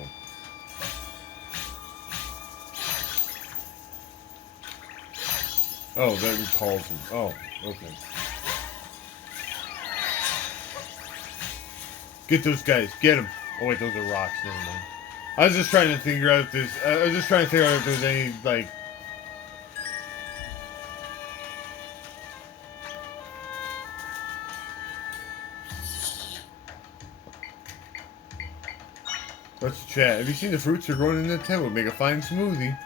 Oh, that recalls him. Oh, okay. Get those guys. Get them. Oh wait, those are rocks. Never mind. I was just trying to figure out if there's. I was just trying to figure out if there's any like. What's the chat? Have you seen the fruits that are growing in the tent? Would make a fine smoothie.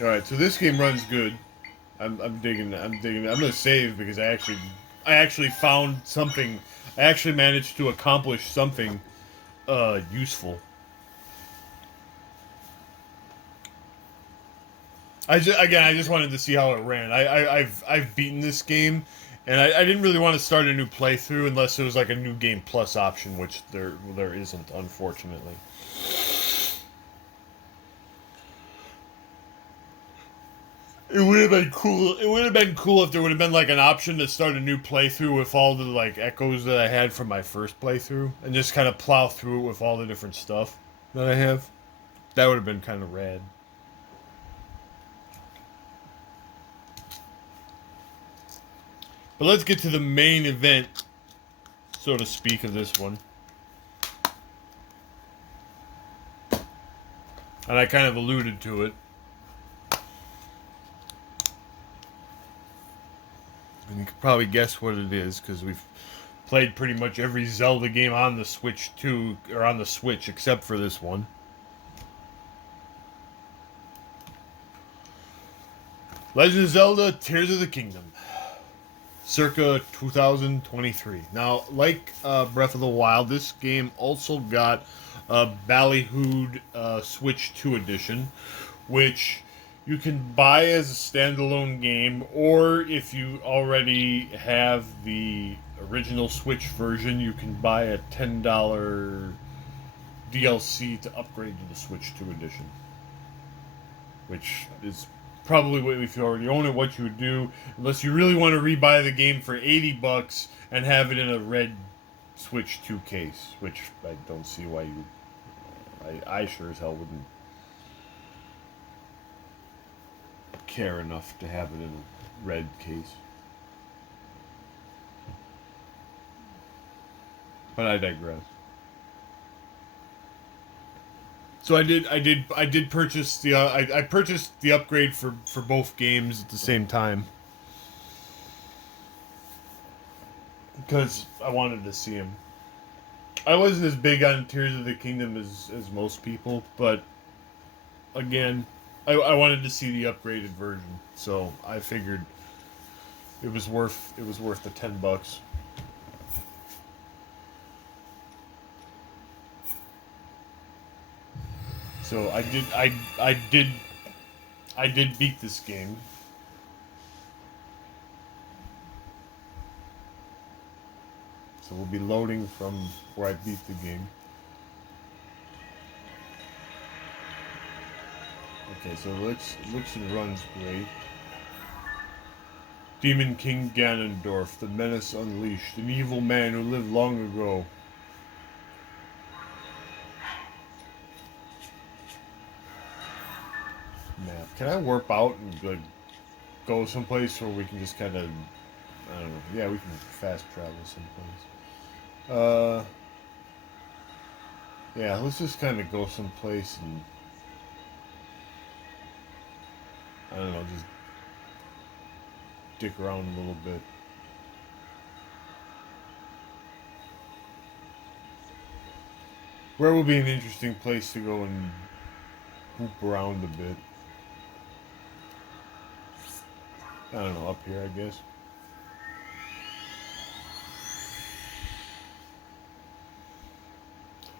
All right, so this game runs good. I'm digging. I'm gonna save because I actually found something. I actually managed to accomplish something useful. I just wanted to see how it ran. I've beaten this game, and I didn't really want to start a new playthrough unless there was like a new game plus option, which there isn't, unfortunately. It would have been cool. It would have been cool if there would have been like an option to start a new playthrough with all the like echoes that I had from my first playthrough, and just kind of plow through it with all the different stuff that I have. That would have been kind of rad. But let's get to the main event, so to speak, of this one. And I kind of alluded to it. And you can probably guess what it is, because we've played pretty much every Zelda game on the Switch too, or on the Switch, except for this one. Legend of Zelda: Tears of the Kingdom, circa 2023. Now, like Breath of the Wild, this game also got a ballyhooed Switch 2 edition, which you can buy as a standalone game, or if you already have the original Switch version, you can buy a $10 DLC to upgrade to the Switch 2 edition, which is probably what, if you already own it, what you would do, unless you really want to rebuy the game for $80 and have it in a red Switch 2 case, which I don't see why you. I sure as hell wouldn't care enough to have it in a red case. But I digress. So I did purchase the I purchased the upgrade for both games at the same time, because I wanted to see him. I wasn't as big on Tears of the Kingdom as most people, but again, I wanted to see the upgraded version, so I figured it was worth the $10. So I did beat this game. So we'll be loading from where I beat the game. Okay, so looks and runs great. Demon King Ganondorf, the menace unleashed, an evil man who lived long ago. Map. Can I warp out and like go someplace where we can just kind of, I don't know. Yeah, we can fast travel someplace. Yeah, let's just kind of go someplace and I don't know, just dick around a little bit. Where will be an interesting place to go and poop around a bit? I don't know, up here, I guess.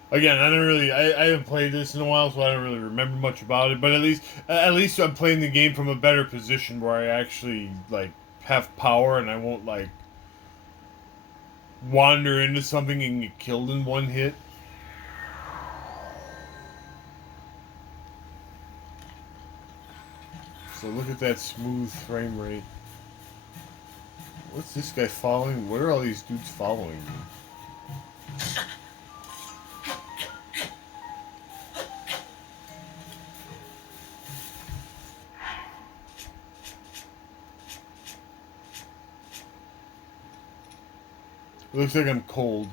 Again, I don't really. I haven't played this in a while, so I don't really remember much about it. But at least I'm playing the game from a better position where I actually like have power, and I won't like wander into something and get killed in one hit. So look at that smooth frame rate. What's this guy following? What are all these dudes following me? It looks like I'm cold.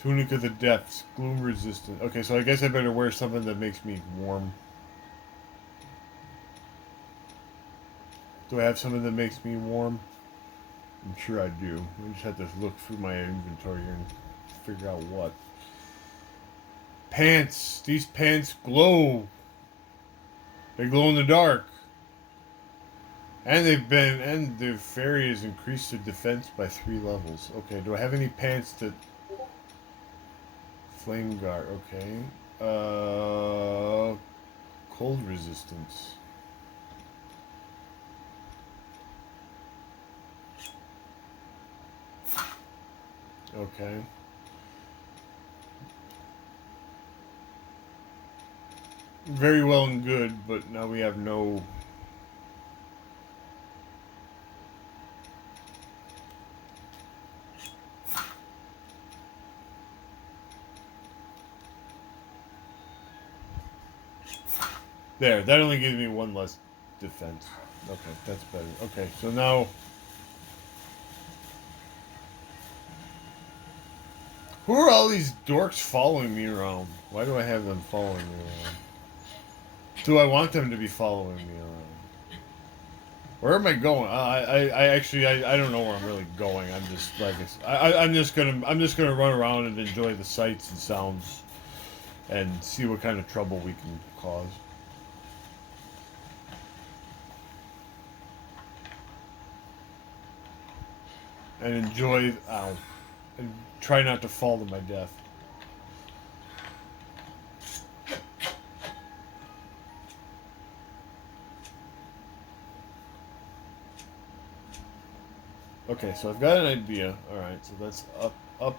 Tunic of the Depths, gloom resistant. Okay, so I guess I better wear something that makes me warm. Do I have something that makes me warm? I'm sure I do. I just have to look through my inventory here and figure out what. Pants. These pants glow. They glow in the dark. And their fairy has increased their defense by 3 levels. Okay, do I have any pants that... Flame guard, okay. Cold resistance. Okay. Very well and good, but now we have no... There, that only gives me 1 less defense. Okay, that's better. Okay, so now... Who are all these dorks following me around? Why do I have them following me around? Do I want them to be following me around? Where am I going? I actually I don't know where I'm really going. I'm just like I'm just gonna run around and enjoy the sights and sounds, and see what kind of trouble we can cause. And enjoy, and try not to fall to my death. Okay, so I've got an idea. Alright, so that's up.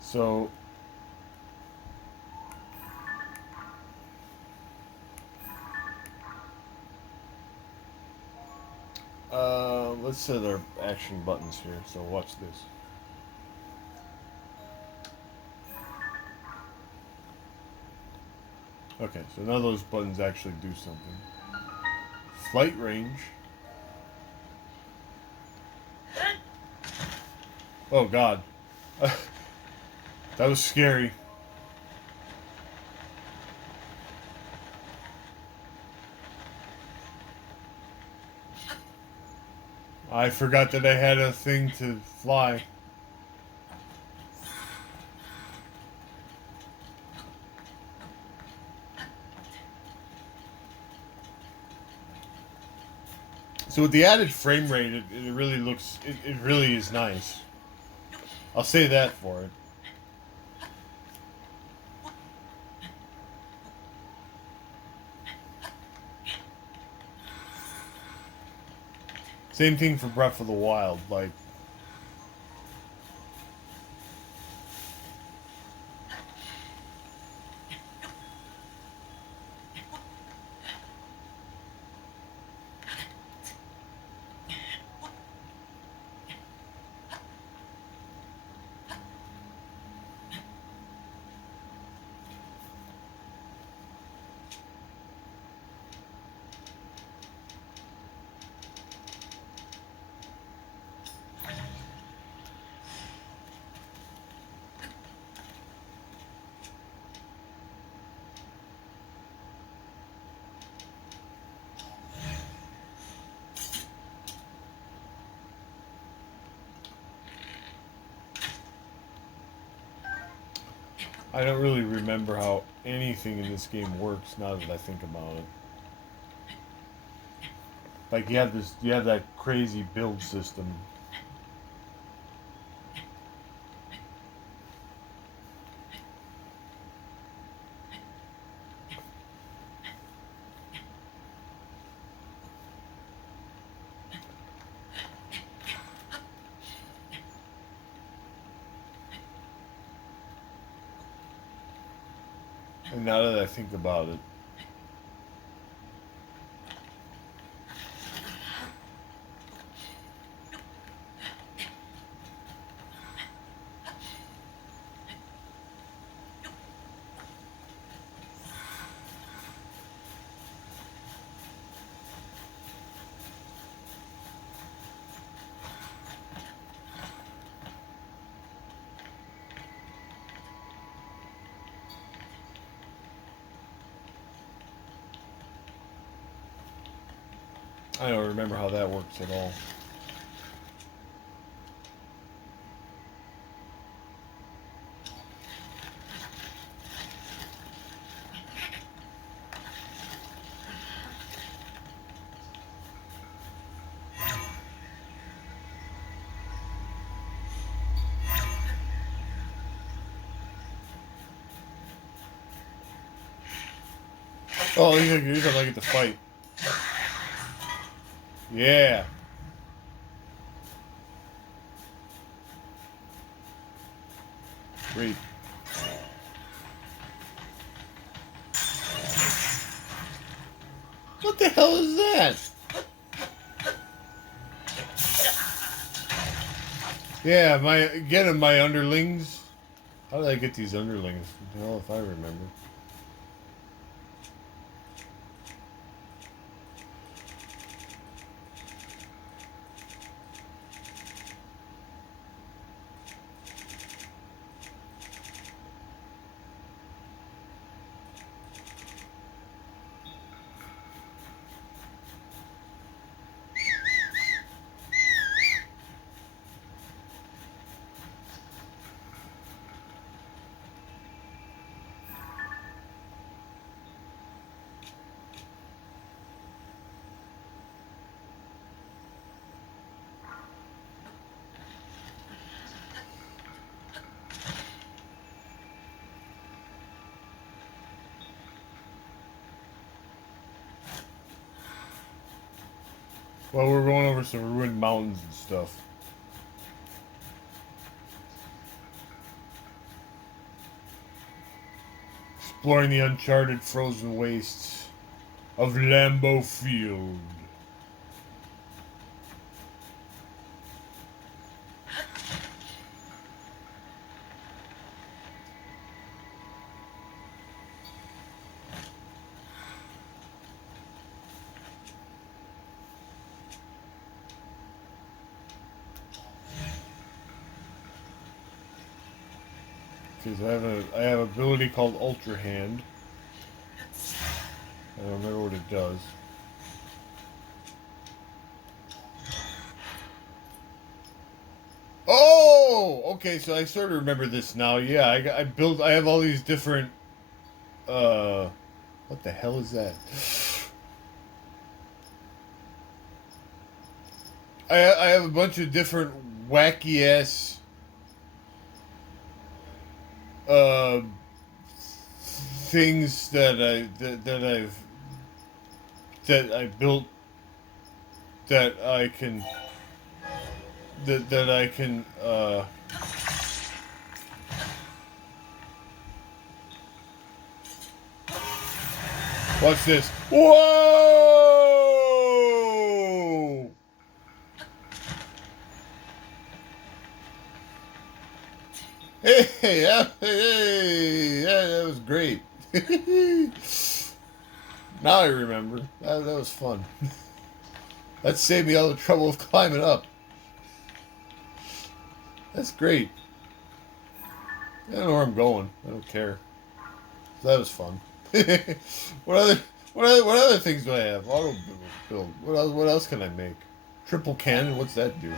So... let's set our action buttons here, so watch this. Okay, so now those buttons actually do something. Flight range. Oh god. That was scary. I forgot that I had a thing to fly. So with the added frame rate, it really looks, it really is nice. I'll say that for it. Same thing for Breath of the Wild, like... I don't really remember how anything in this game works now that I think about it. Like you have that crazy build system. And now that I think about it, I don't remember how that works at all. Oh, you're gonna get to fight. Yeah. Great. What the hell is that? Yeah, my underlings. How did I get these underlings? Hell, if I remember. Well, we're going over some ruined mountains and stuff. Exploring the uncharted frozen wastes of Lambeau Field. Because I have an ability called Ultra Hand. I don't remember what it does. Oh, okay. So I sort of remember this now. Yeah, I built. I have all these different. What the hell is that? I have a bunch of different wacky ass uh things that I built that I can that I can watch this. Whoa! Hey, that was great. Now I remember. That was fun. That saved me all the trouble of climbing up. That's great. I don't know where I'm going. I don't care. That was fun. What other things do I have? Auto build. What else can I make? Triple cannon. What's that do?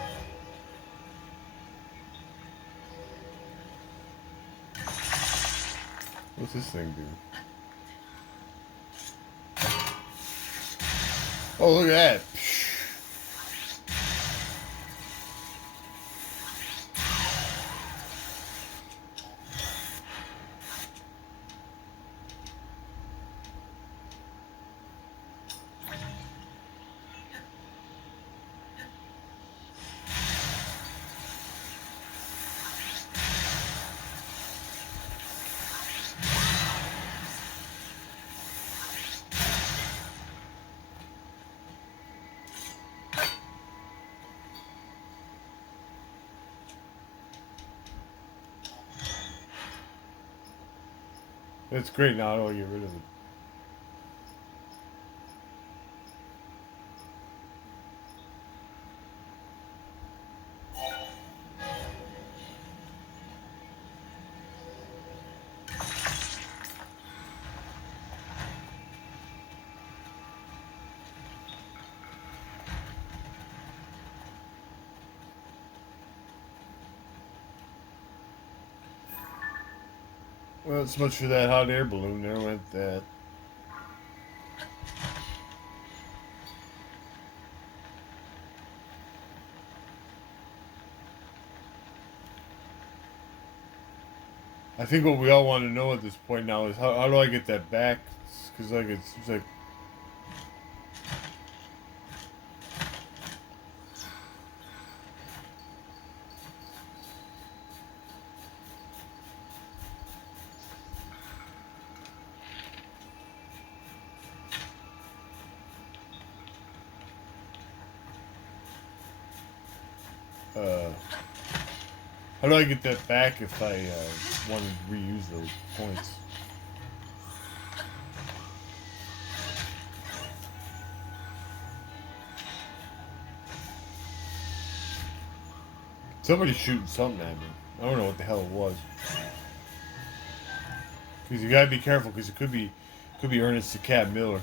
What's this thing do? Oh, look at that. It's great now. I don't want to get rid of it. Well, so much for that hot air balloon. There went that. I think what we all want to know at this point now is how do I get that back? Because like it's like how do I get that back if I want to reuse those points? Somebody's shooting something at me. I don't know what the hell it was. Because you gotta be careful, because it could be Ernest the Cat Miller.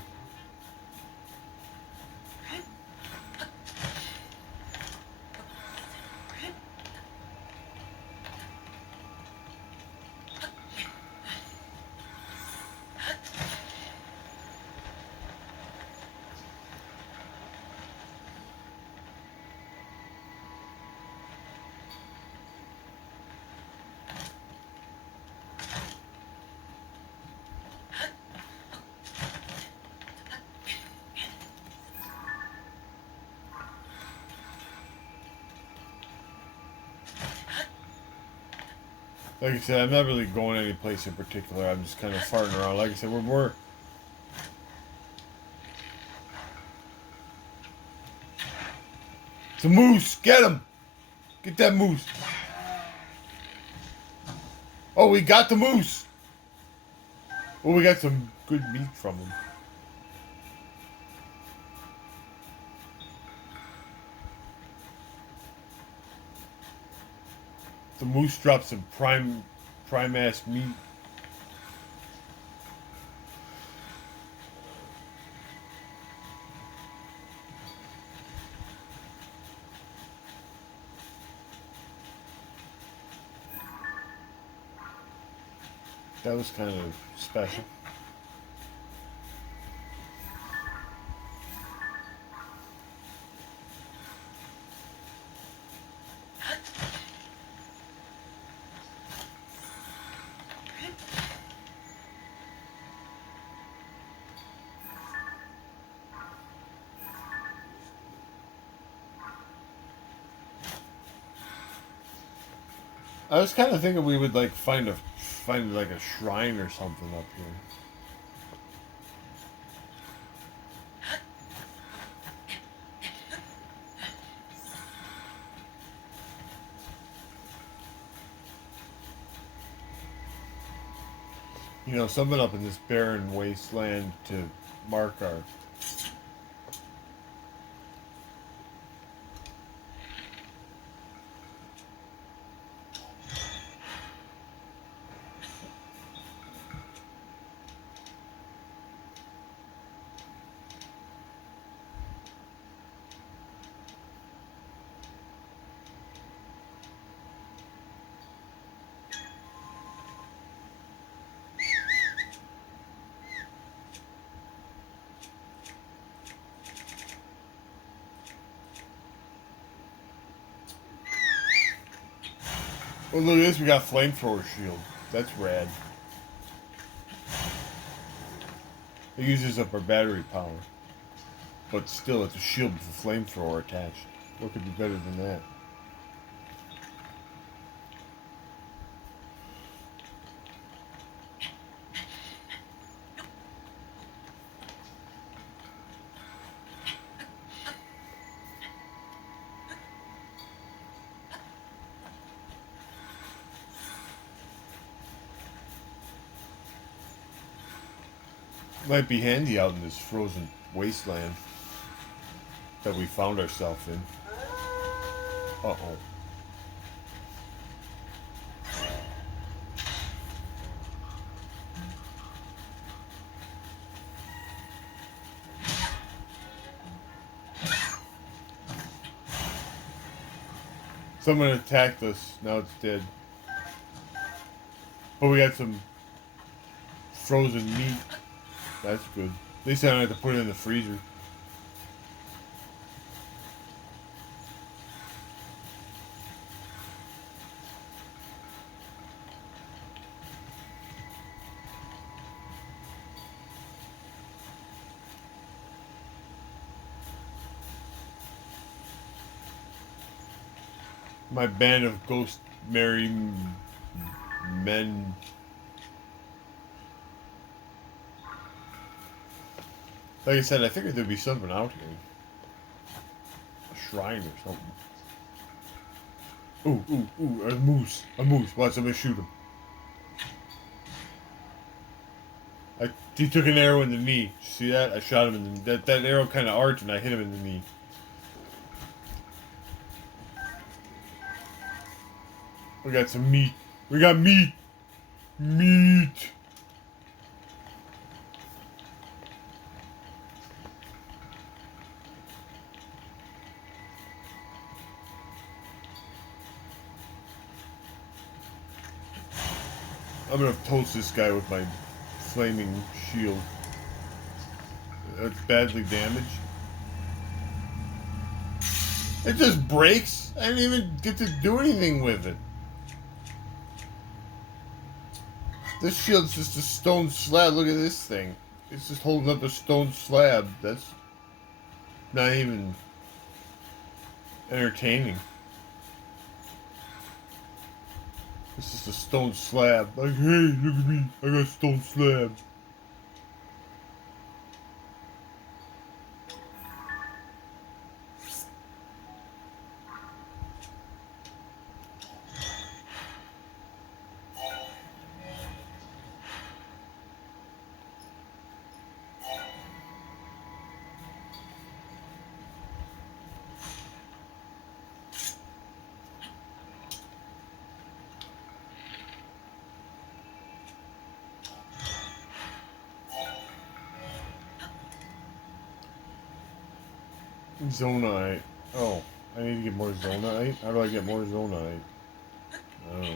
Like I said, I'm not really going any place in particular. I'm just kind of farting around. Like I said, we're more. It's a moose! Get him! Get that moose! Oh, we got the moose! Well, we got some good meat from him. The moose dropped some prime ass meat. That was kind of special. I was kind of thinking we would like find like a shrine or something up here. You know, something up in this barren wasteland to mark our. Oh, look at this, we got flamethrower shield. That's rad. It uses up our battery power. But still, it's a shield with a flamethrower attached. What could be better than that? Might be handy out in this frozen wasteland that we found ourselves in. Uh-oh. Someone attacked us. Now it's dead. But we got some frozen meat. That's good. At least I don't have to put it in the freezer. My band of ghost merry men. Like I said, I figured there'd be something out here. A shrine or something. Ooh, a moose. A moose. Watch, I'm gonna shoot him. He took an arrow in the knee. See that? I shot him in the... That arrow kind of arced and I hit him in the knee. We got some meat. We got meat. Meat. I'm gonna toast this guy with my flaming shield. It's badly damaged. It just breaks. I didn't even get to do anything with it. This shield's just a stone slab. Look at this thing. It's just holding up a stone slab. That's not even entertaining. This is a stone slab. Like, hey, look at me. I got a stone slab. Zonite. Oh, I need to get more Zonite? How do I get more Zonite? Oh.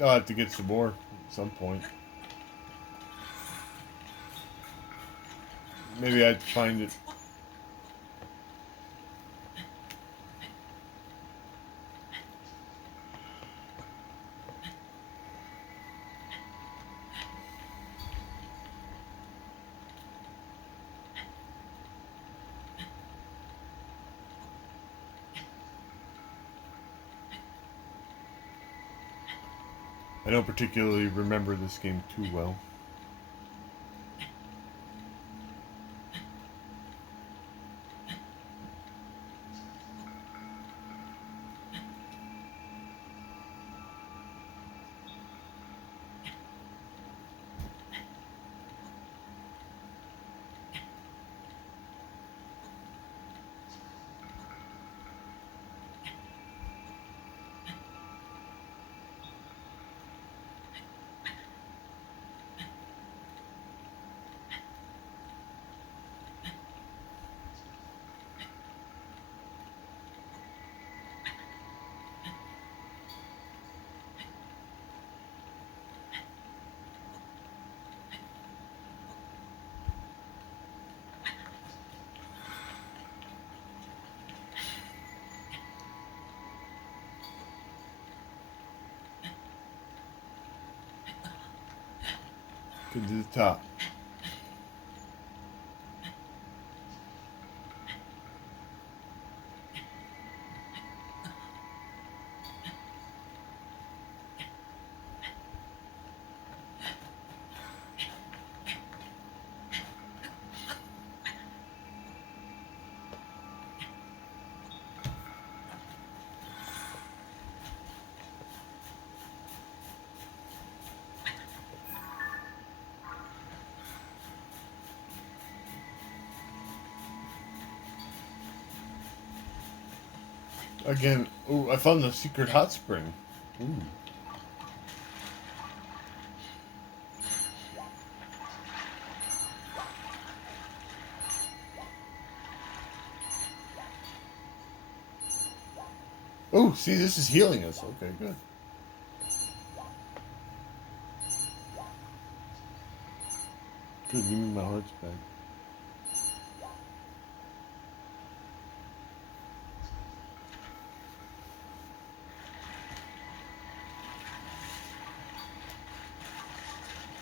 I'll have to get some more at some point. Maybe I'd find it. I don't particularly remember this game too well. Get to the top. Again, ooh, I found the secret hot spring. Ooh. Oh, see, this is healing us. Okay, good. Good, give me my hearts back.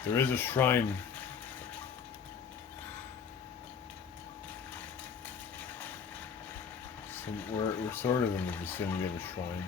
There is a shrine. We're sort of in the vicinity of a shrine.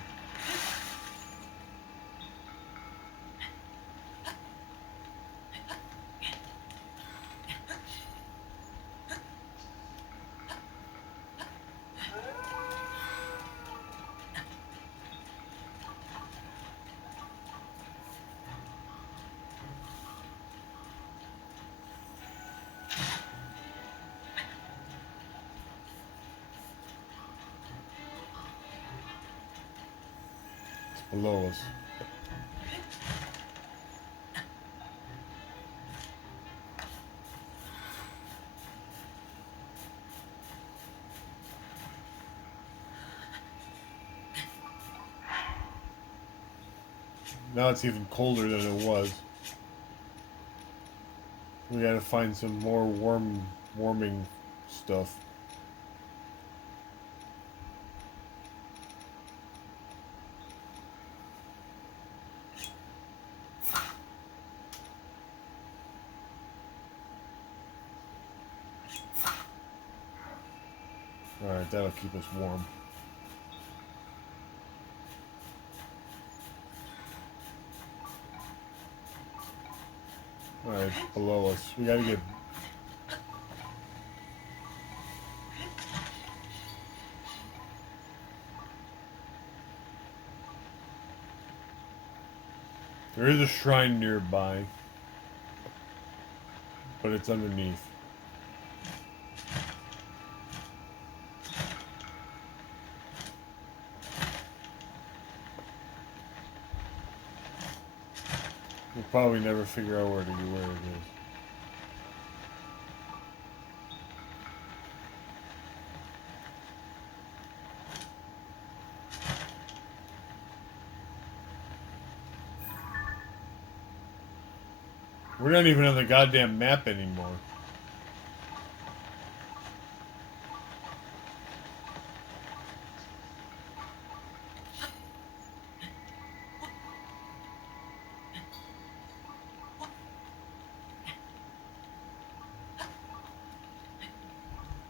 Below us. Now it's even colder than it was. We gotta find some more warming stuff. Alright, that'll keep us warm. Alright, it's below us. We gotta get... There is a shrine nearby, but it's underneath. We'll probably never figure out where it is. We're not even on the goddamn map anymore.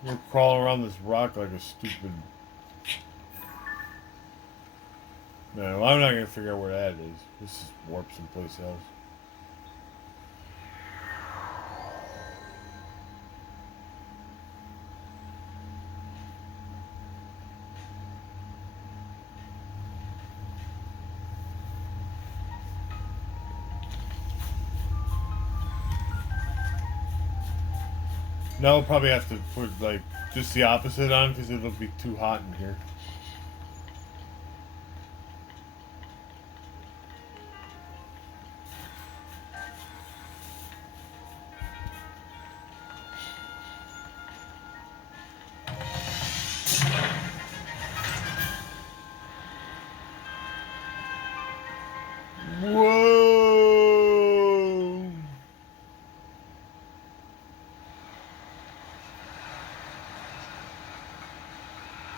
We're crawling around this rock like a stupid... No, I'm not gonna figure out where that is. This is warp someplace else. Now we'll probably have to put, like, just the opposite on because it'll be too hot in here. Whoa!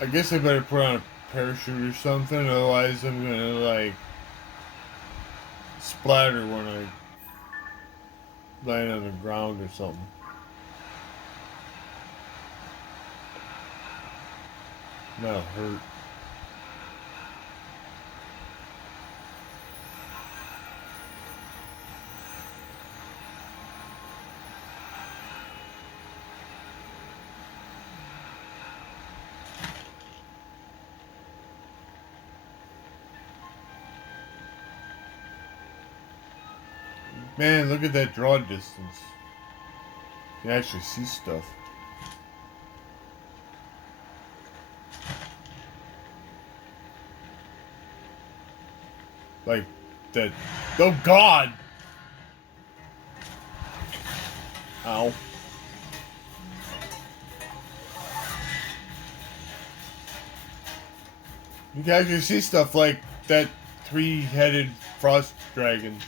I guess I better put on a parachute or something, otherwise I'm gonna, like, splatter when I land on the ground or something. That'll hurt. Man, look at that draw distance. You can actually see stuff. Like that. Oh God! Ow. You can actually see stuff like that three-headed frost dragon.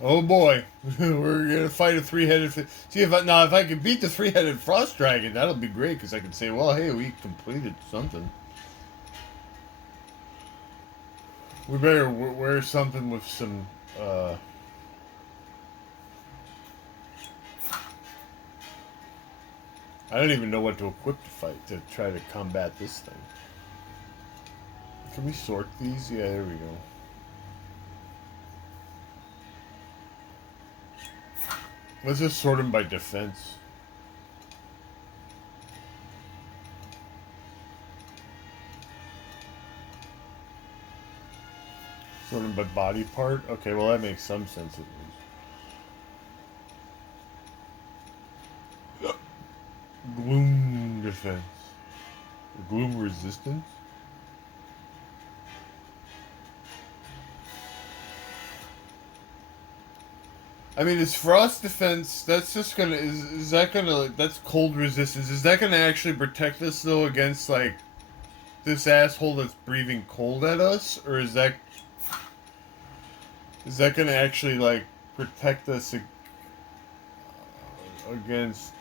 Oh boy, we're gonna fight a three-headed. See if I can beat the three-headed frost dragon, that'll be great because I can say, well, hey, we completed something. We better wear something with some. I don't even know what to equip to fight to try to combat this thing. Can we sort these? Yeah, there we go. Let's just sort them by defense. Sort them by body part? Okay, well that makes some sense at least. Gloom defense. Gloom resistance? I mean, it's frost defense. That's just gonna is that gonna that's cold resistance. Is that gonna actually protect us though against like this asshole that's breathing cold at us, or is that gonna actually like protect us against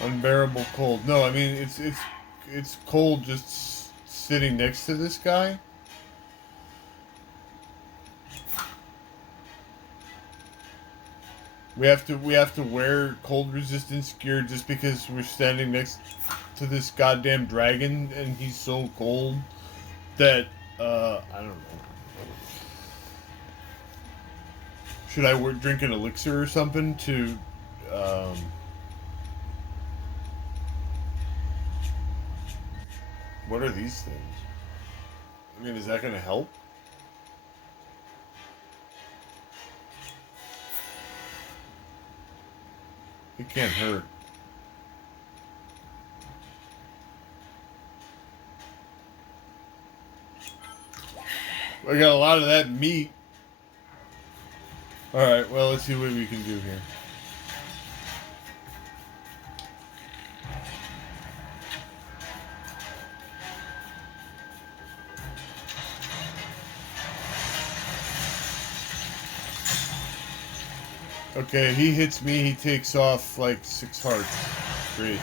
unbearable cold? No, I mean it's it's cold just sitting next to this guy. We have to wear cold resistance gear just because we're standing next to this goddamn dragon and he's so cold that I don't know. Should I drink an elixir or something to what are these things? I mean, is that gonna help? It can't hurt. I got a lot of that meat. Alright, well, let's see what we can do here. Okay, he hits me, he takes off like 6 hearts. Great.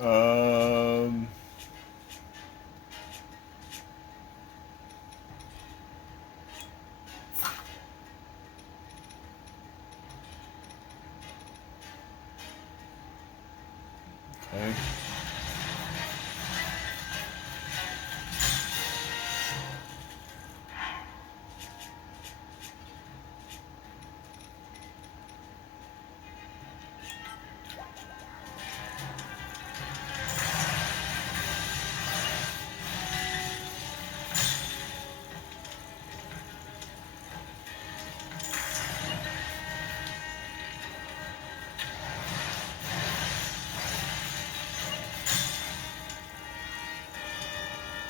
Um, okay.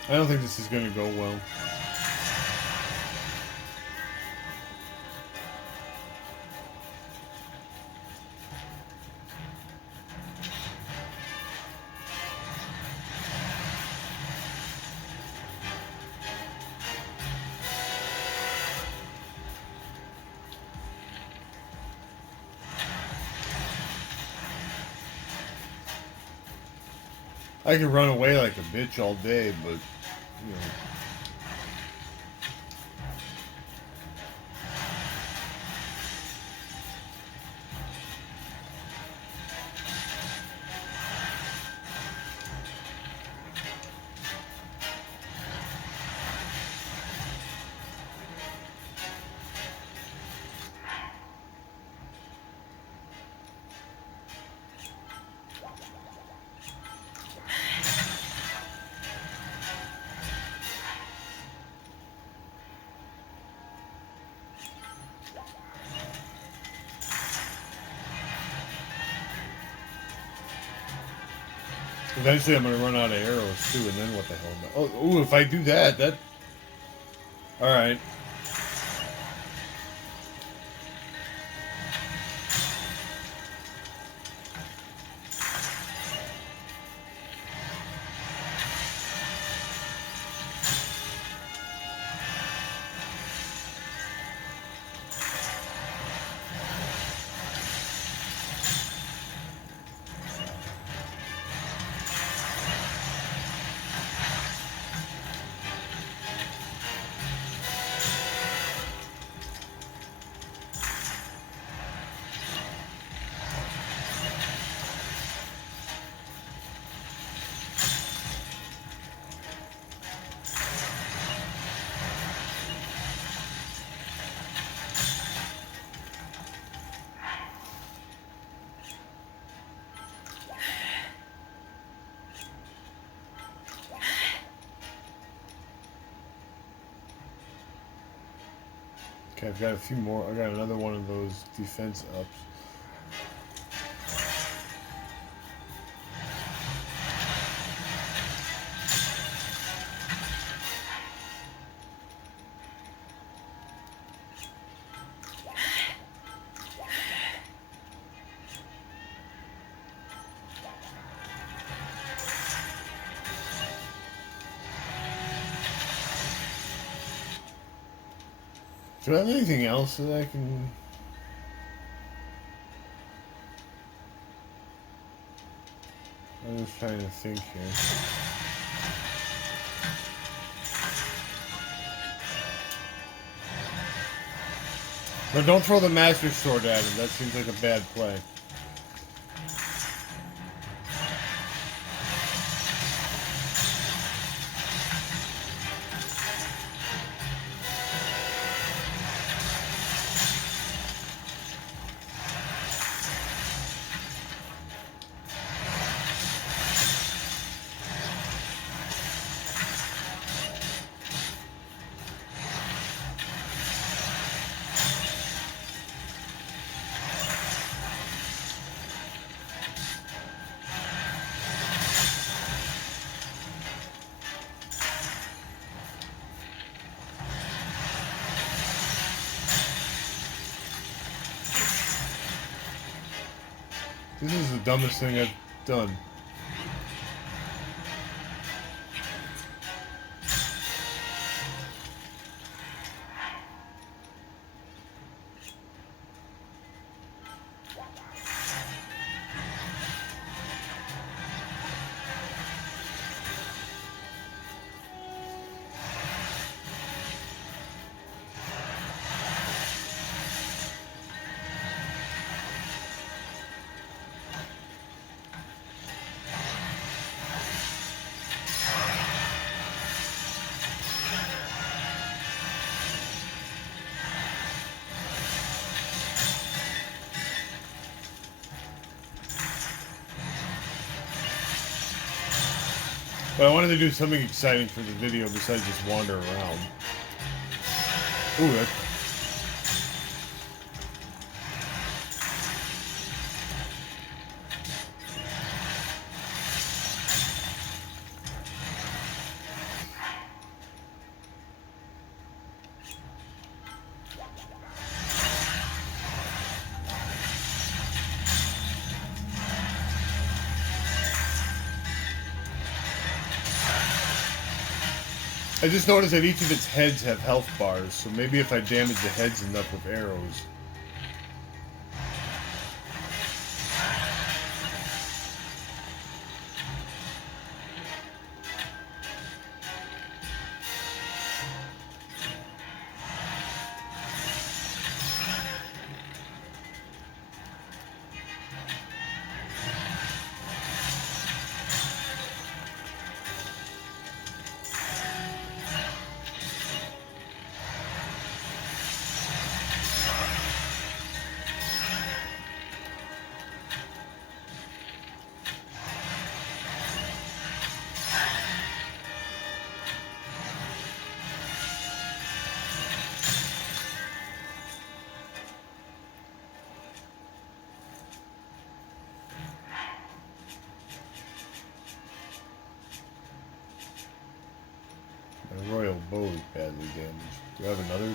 I don't think this is going to go well. I could run away like a bitch all day, but, you know. Eventually, I'm gonna run out of arrows too, and then what the hell? Oh, ooh, if I do that, all right. Okay, I've got a few more. I got another one of those defense ups. Do I have anything else that I can... I'm just trying to think here. But don't throw the Master Sword at him. That seems like a bad play. This is the dumbest thing I've done. But I wanted to do something exciting for the video besides just wander around. Ooh, that's... I just noticed that each of its heads have health bars, so maybe if I damage the heads enough with arrows. My royal bow is badly damaged. Do I have another?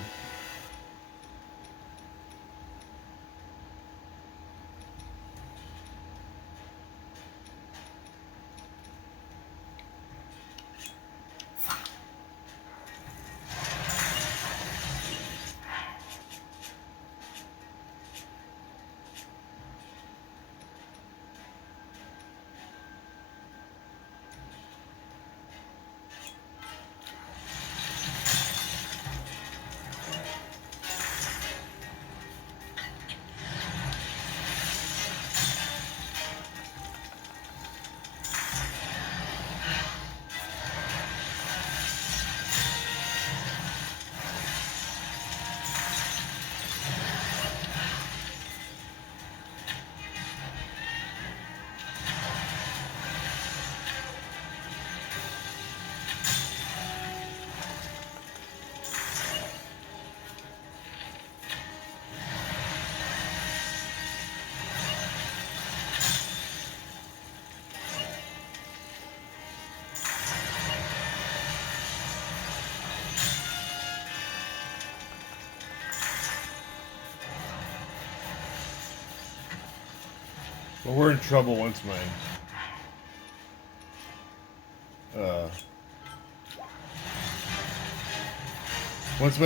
But we're in trouble once my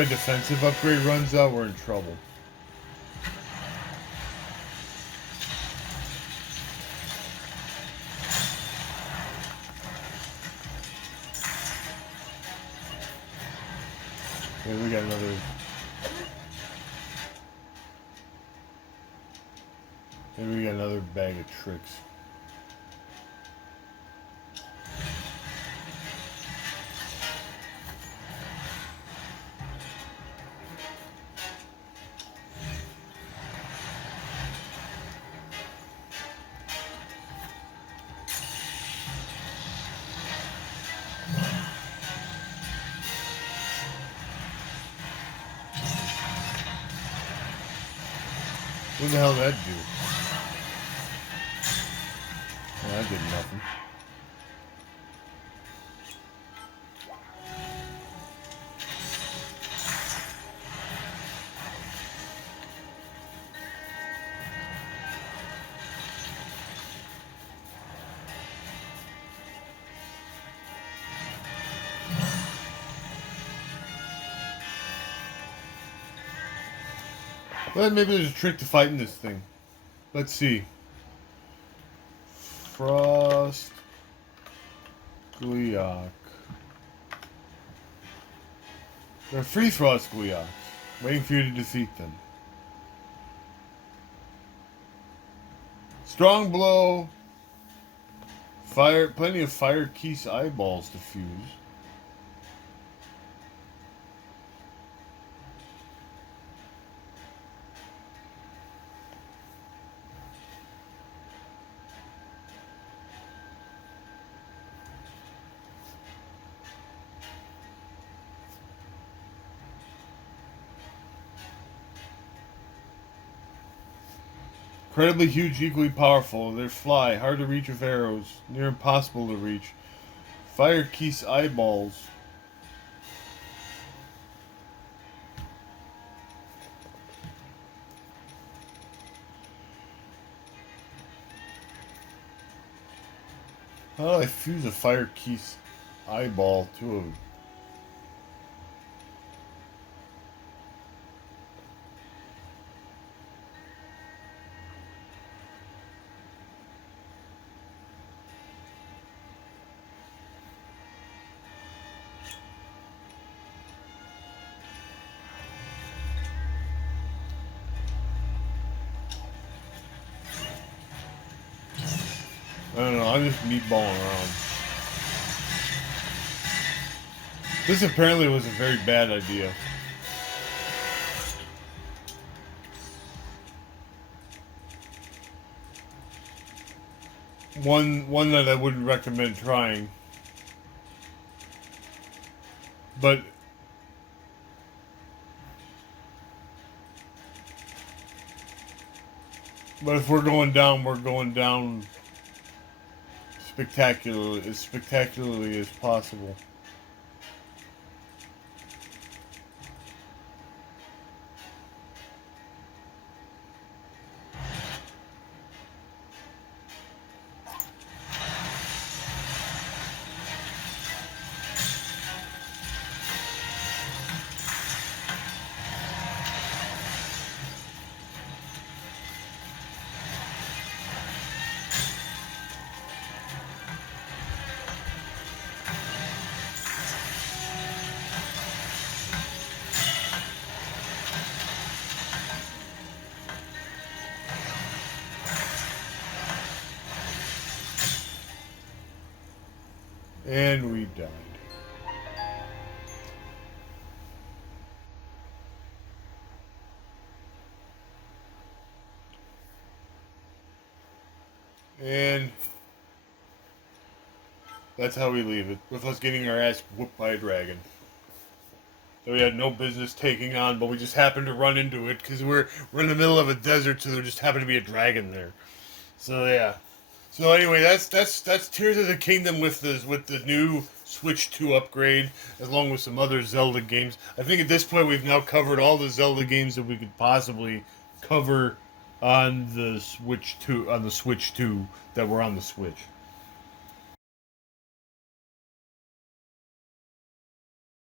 defensive upgrade runs out, we're in trouble. Okay, we got another. Maybe we got another bag of tricks. What the hell did that do? Oh, that did nothing. Well, maybe there's a trick to fighting this thing. Let's see. Frost. Gleeok. There are free Frost Gleeoks, waiting for you to defeat them. Strong Blow. Fire. Plenty of Fire Keese eyeballs to fuse. Incredibly huge, equally powerful. They fly, hard to reach with arrows, near impossible to reach. Fire Keese eyeballs. How do I fuse a Fire Keese eyeball to a... I don't know, I'm just meatballing around. This apparently was a very bad idea. One that I wouldn't recommend trying. But if we're going down as spectacularly as possible. And we died. And that's how we leave it, with us getting our ass whooped by a dragon that we had no business taking on, but we just happened to run into it because we're in the middle of a desert, so there just happened to be a dragon there. So yeah. So anyway, that's Tears of the Kingdom with the new Switch 2 upgrade, along with some other Zelda games. I think at this point we've now covered all the Zelda games that we could possibly cover On the Switch 2, that were on the Switch.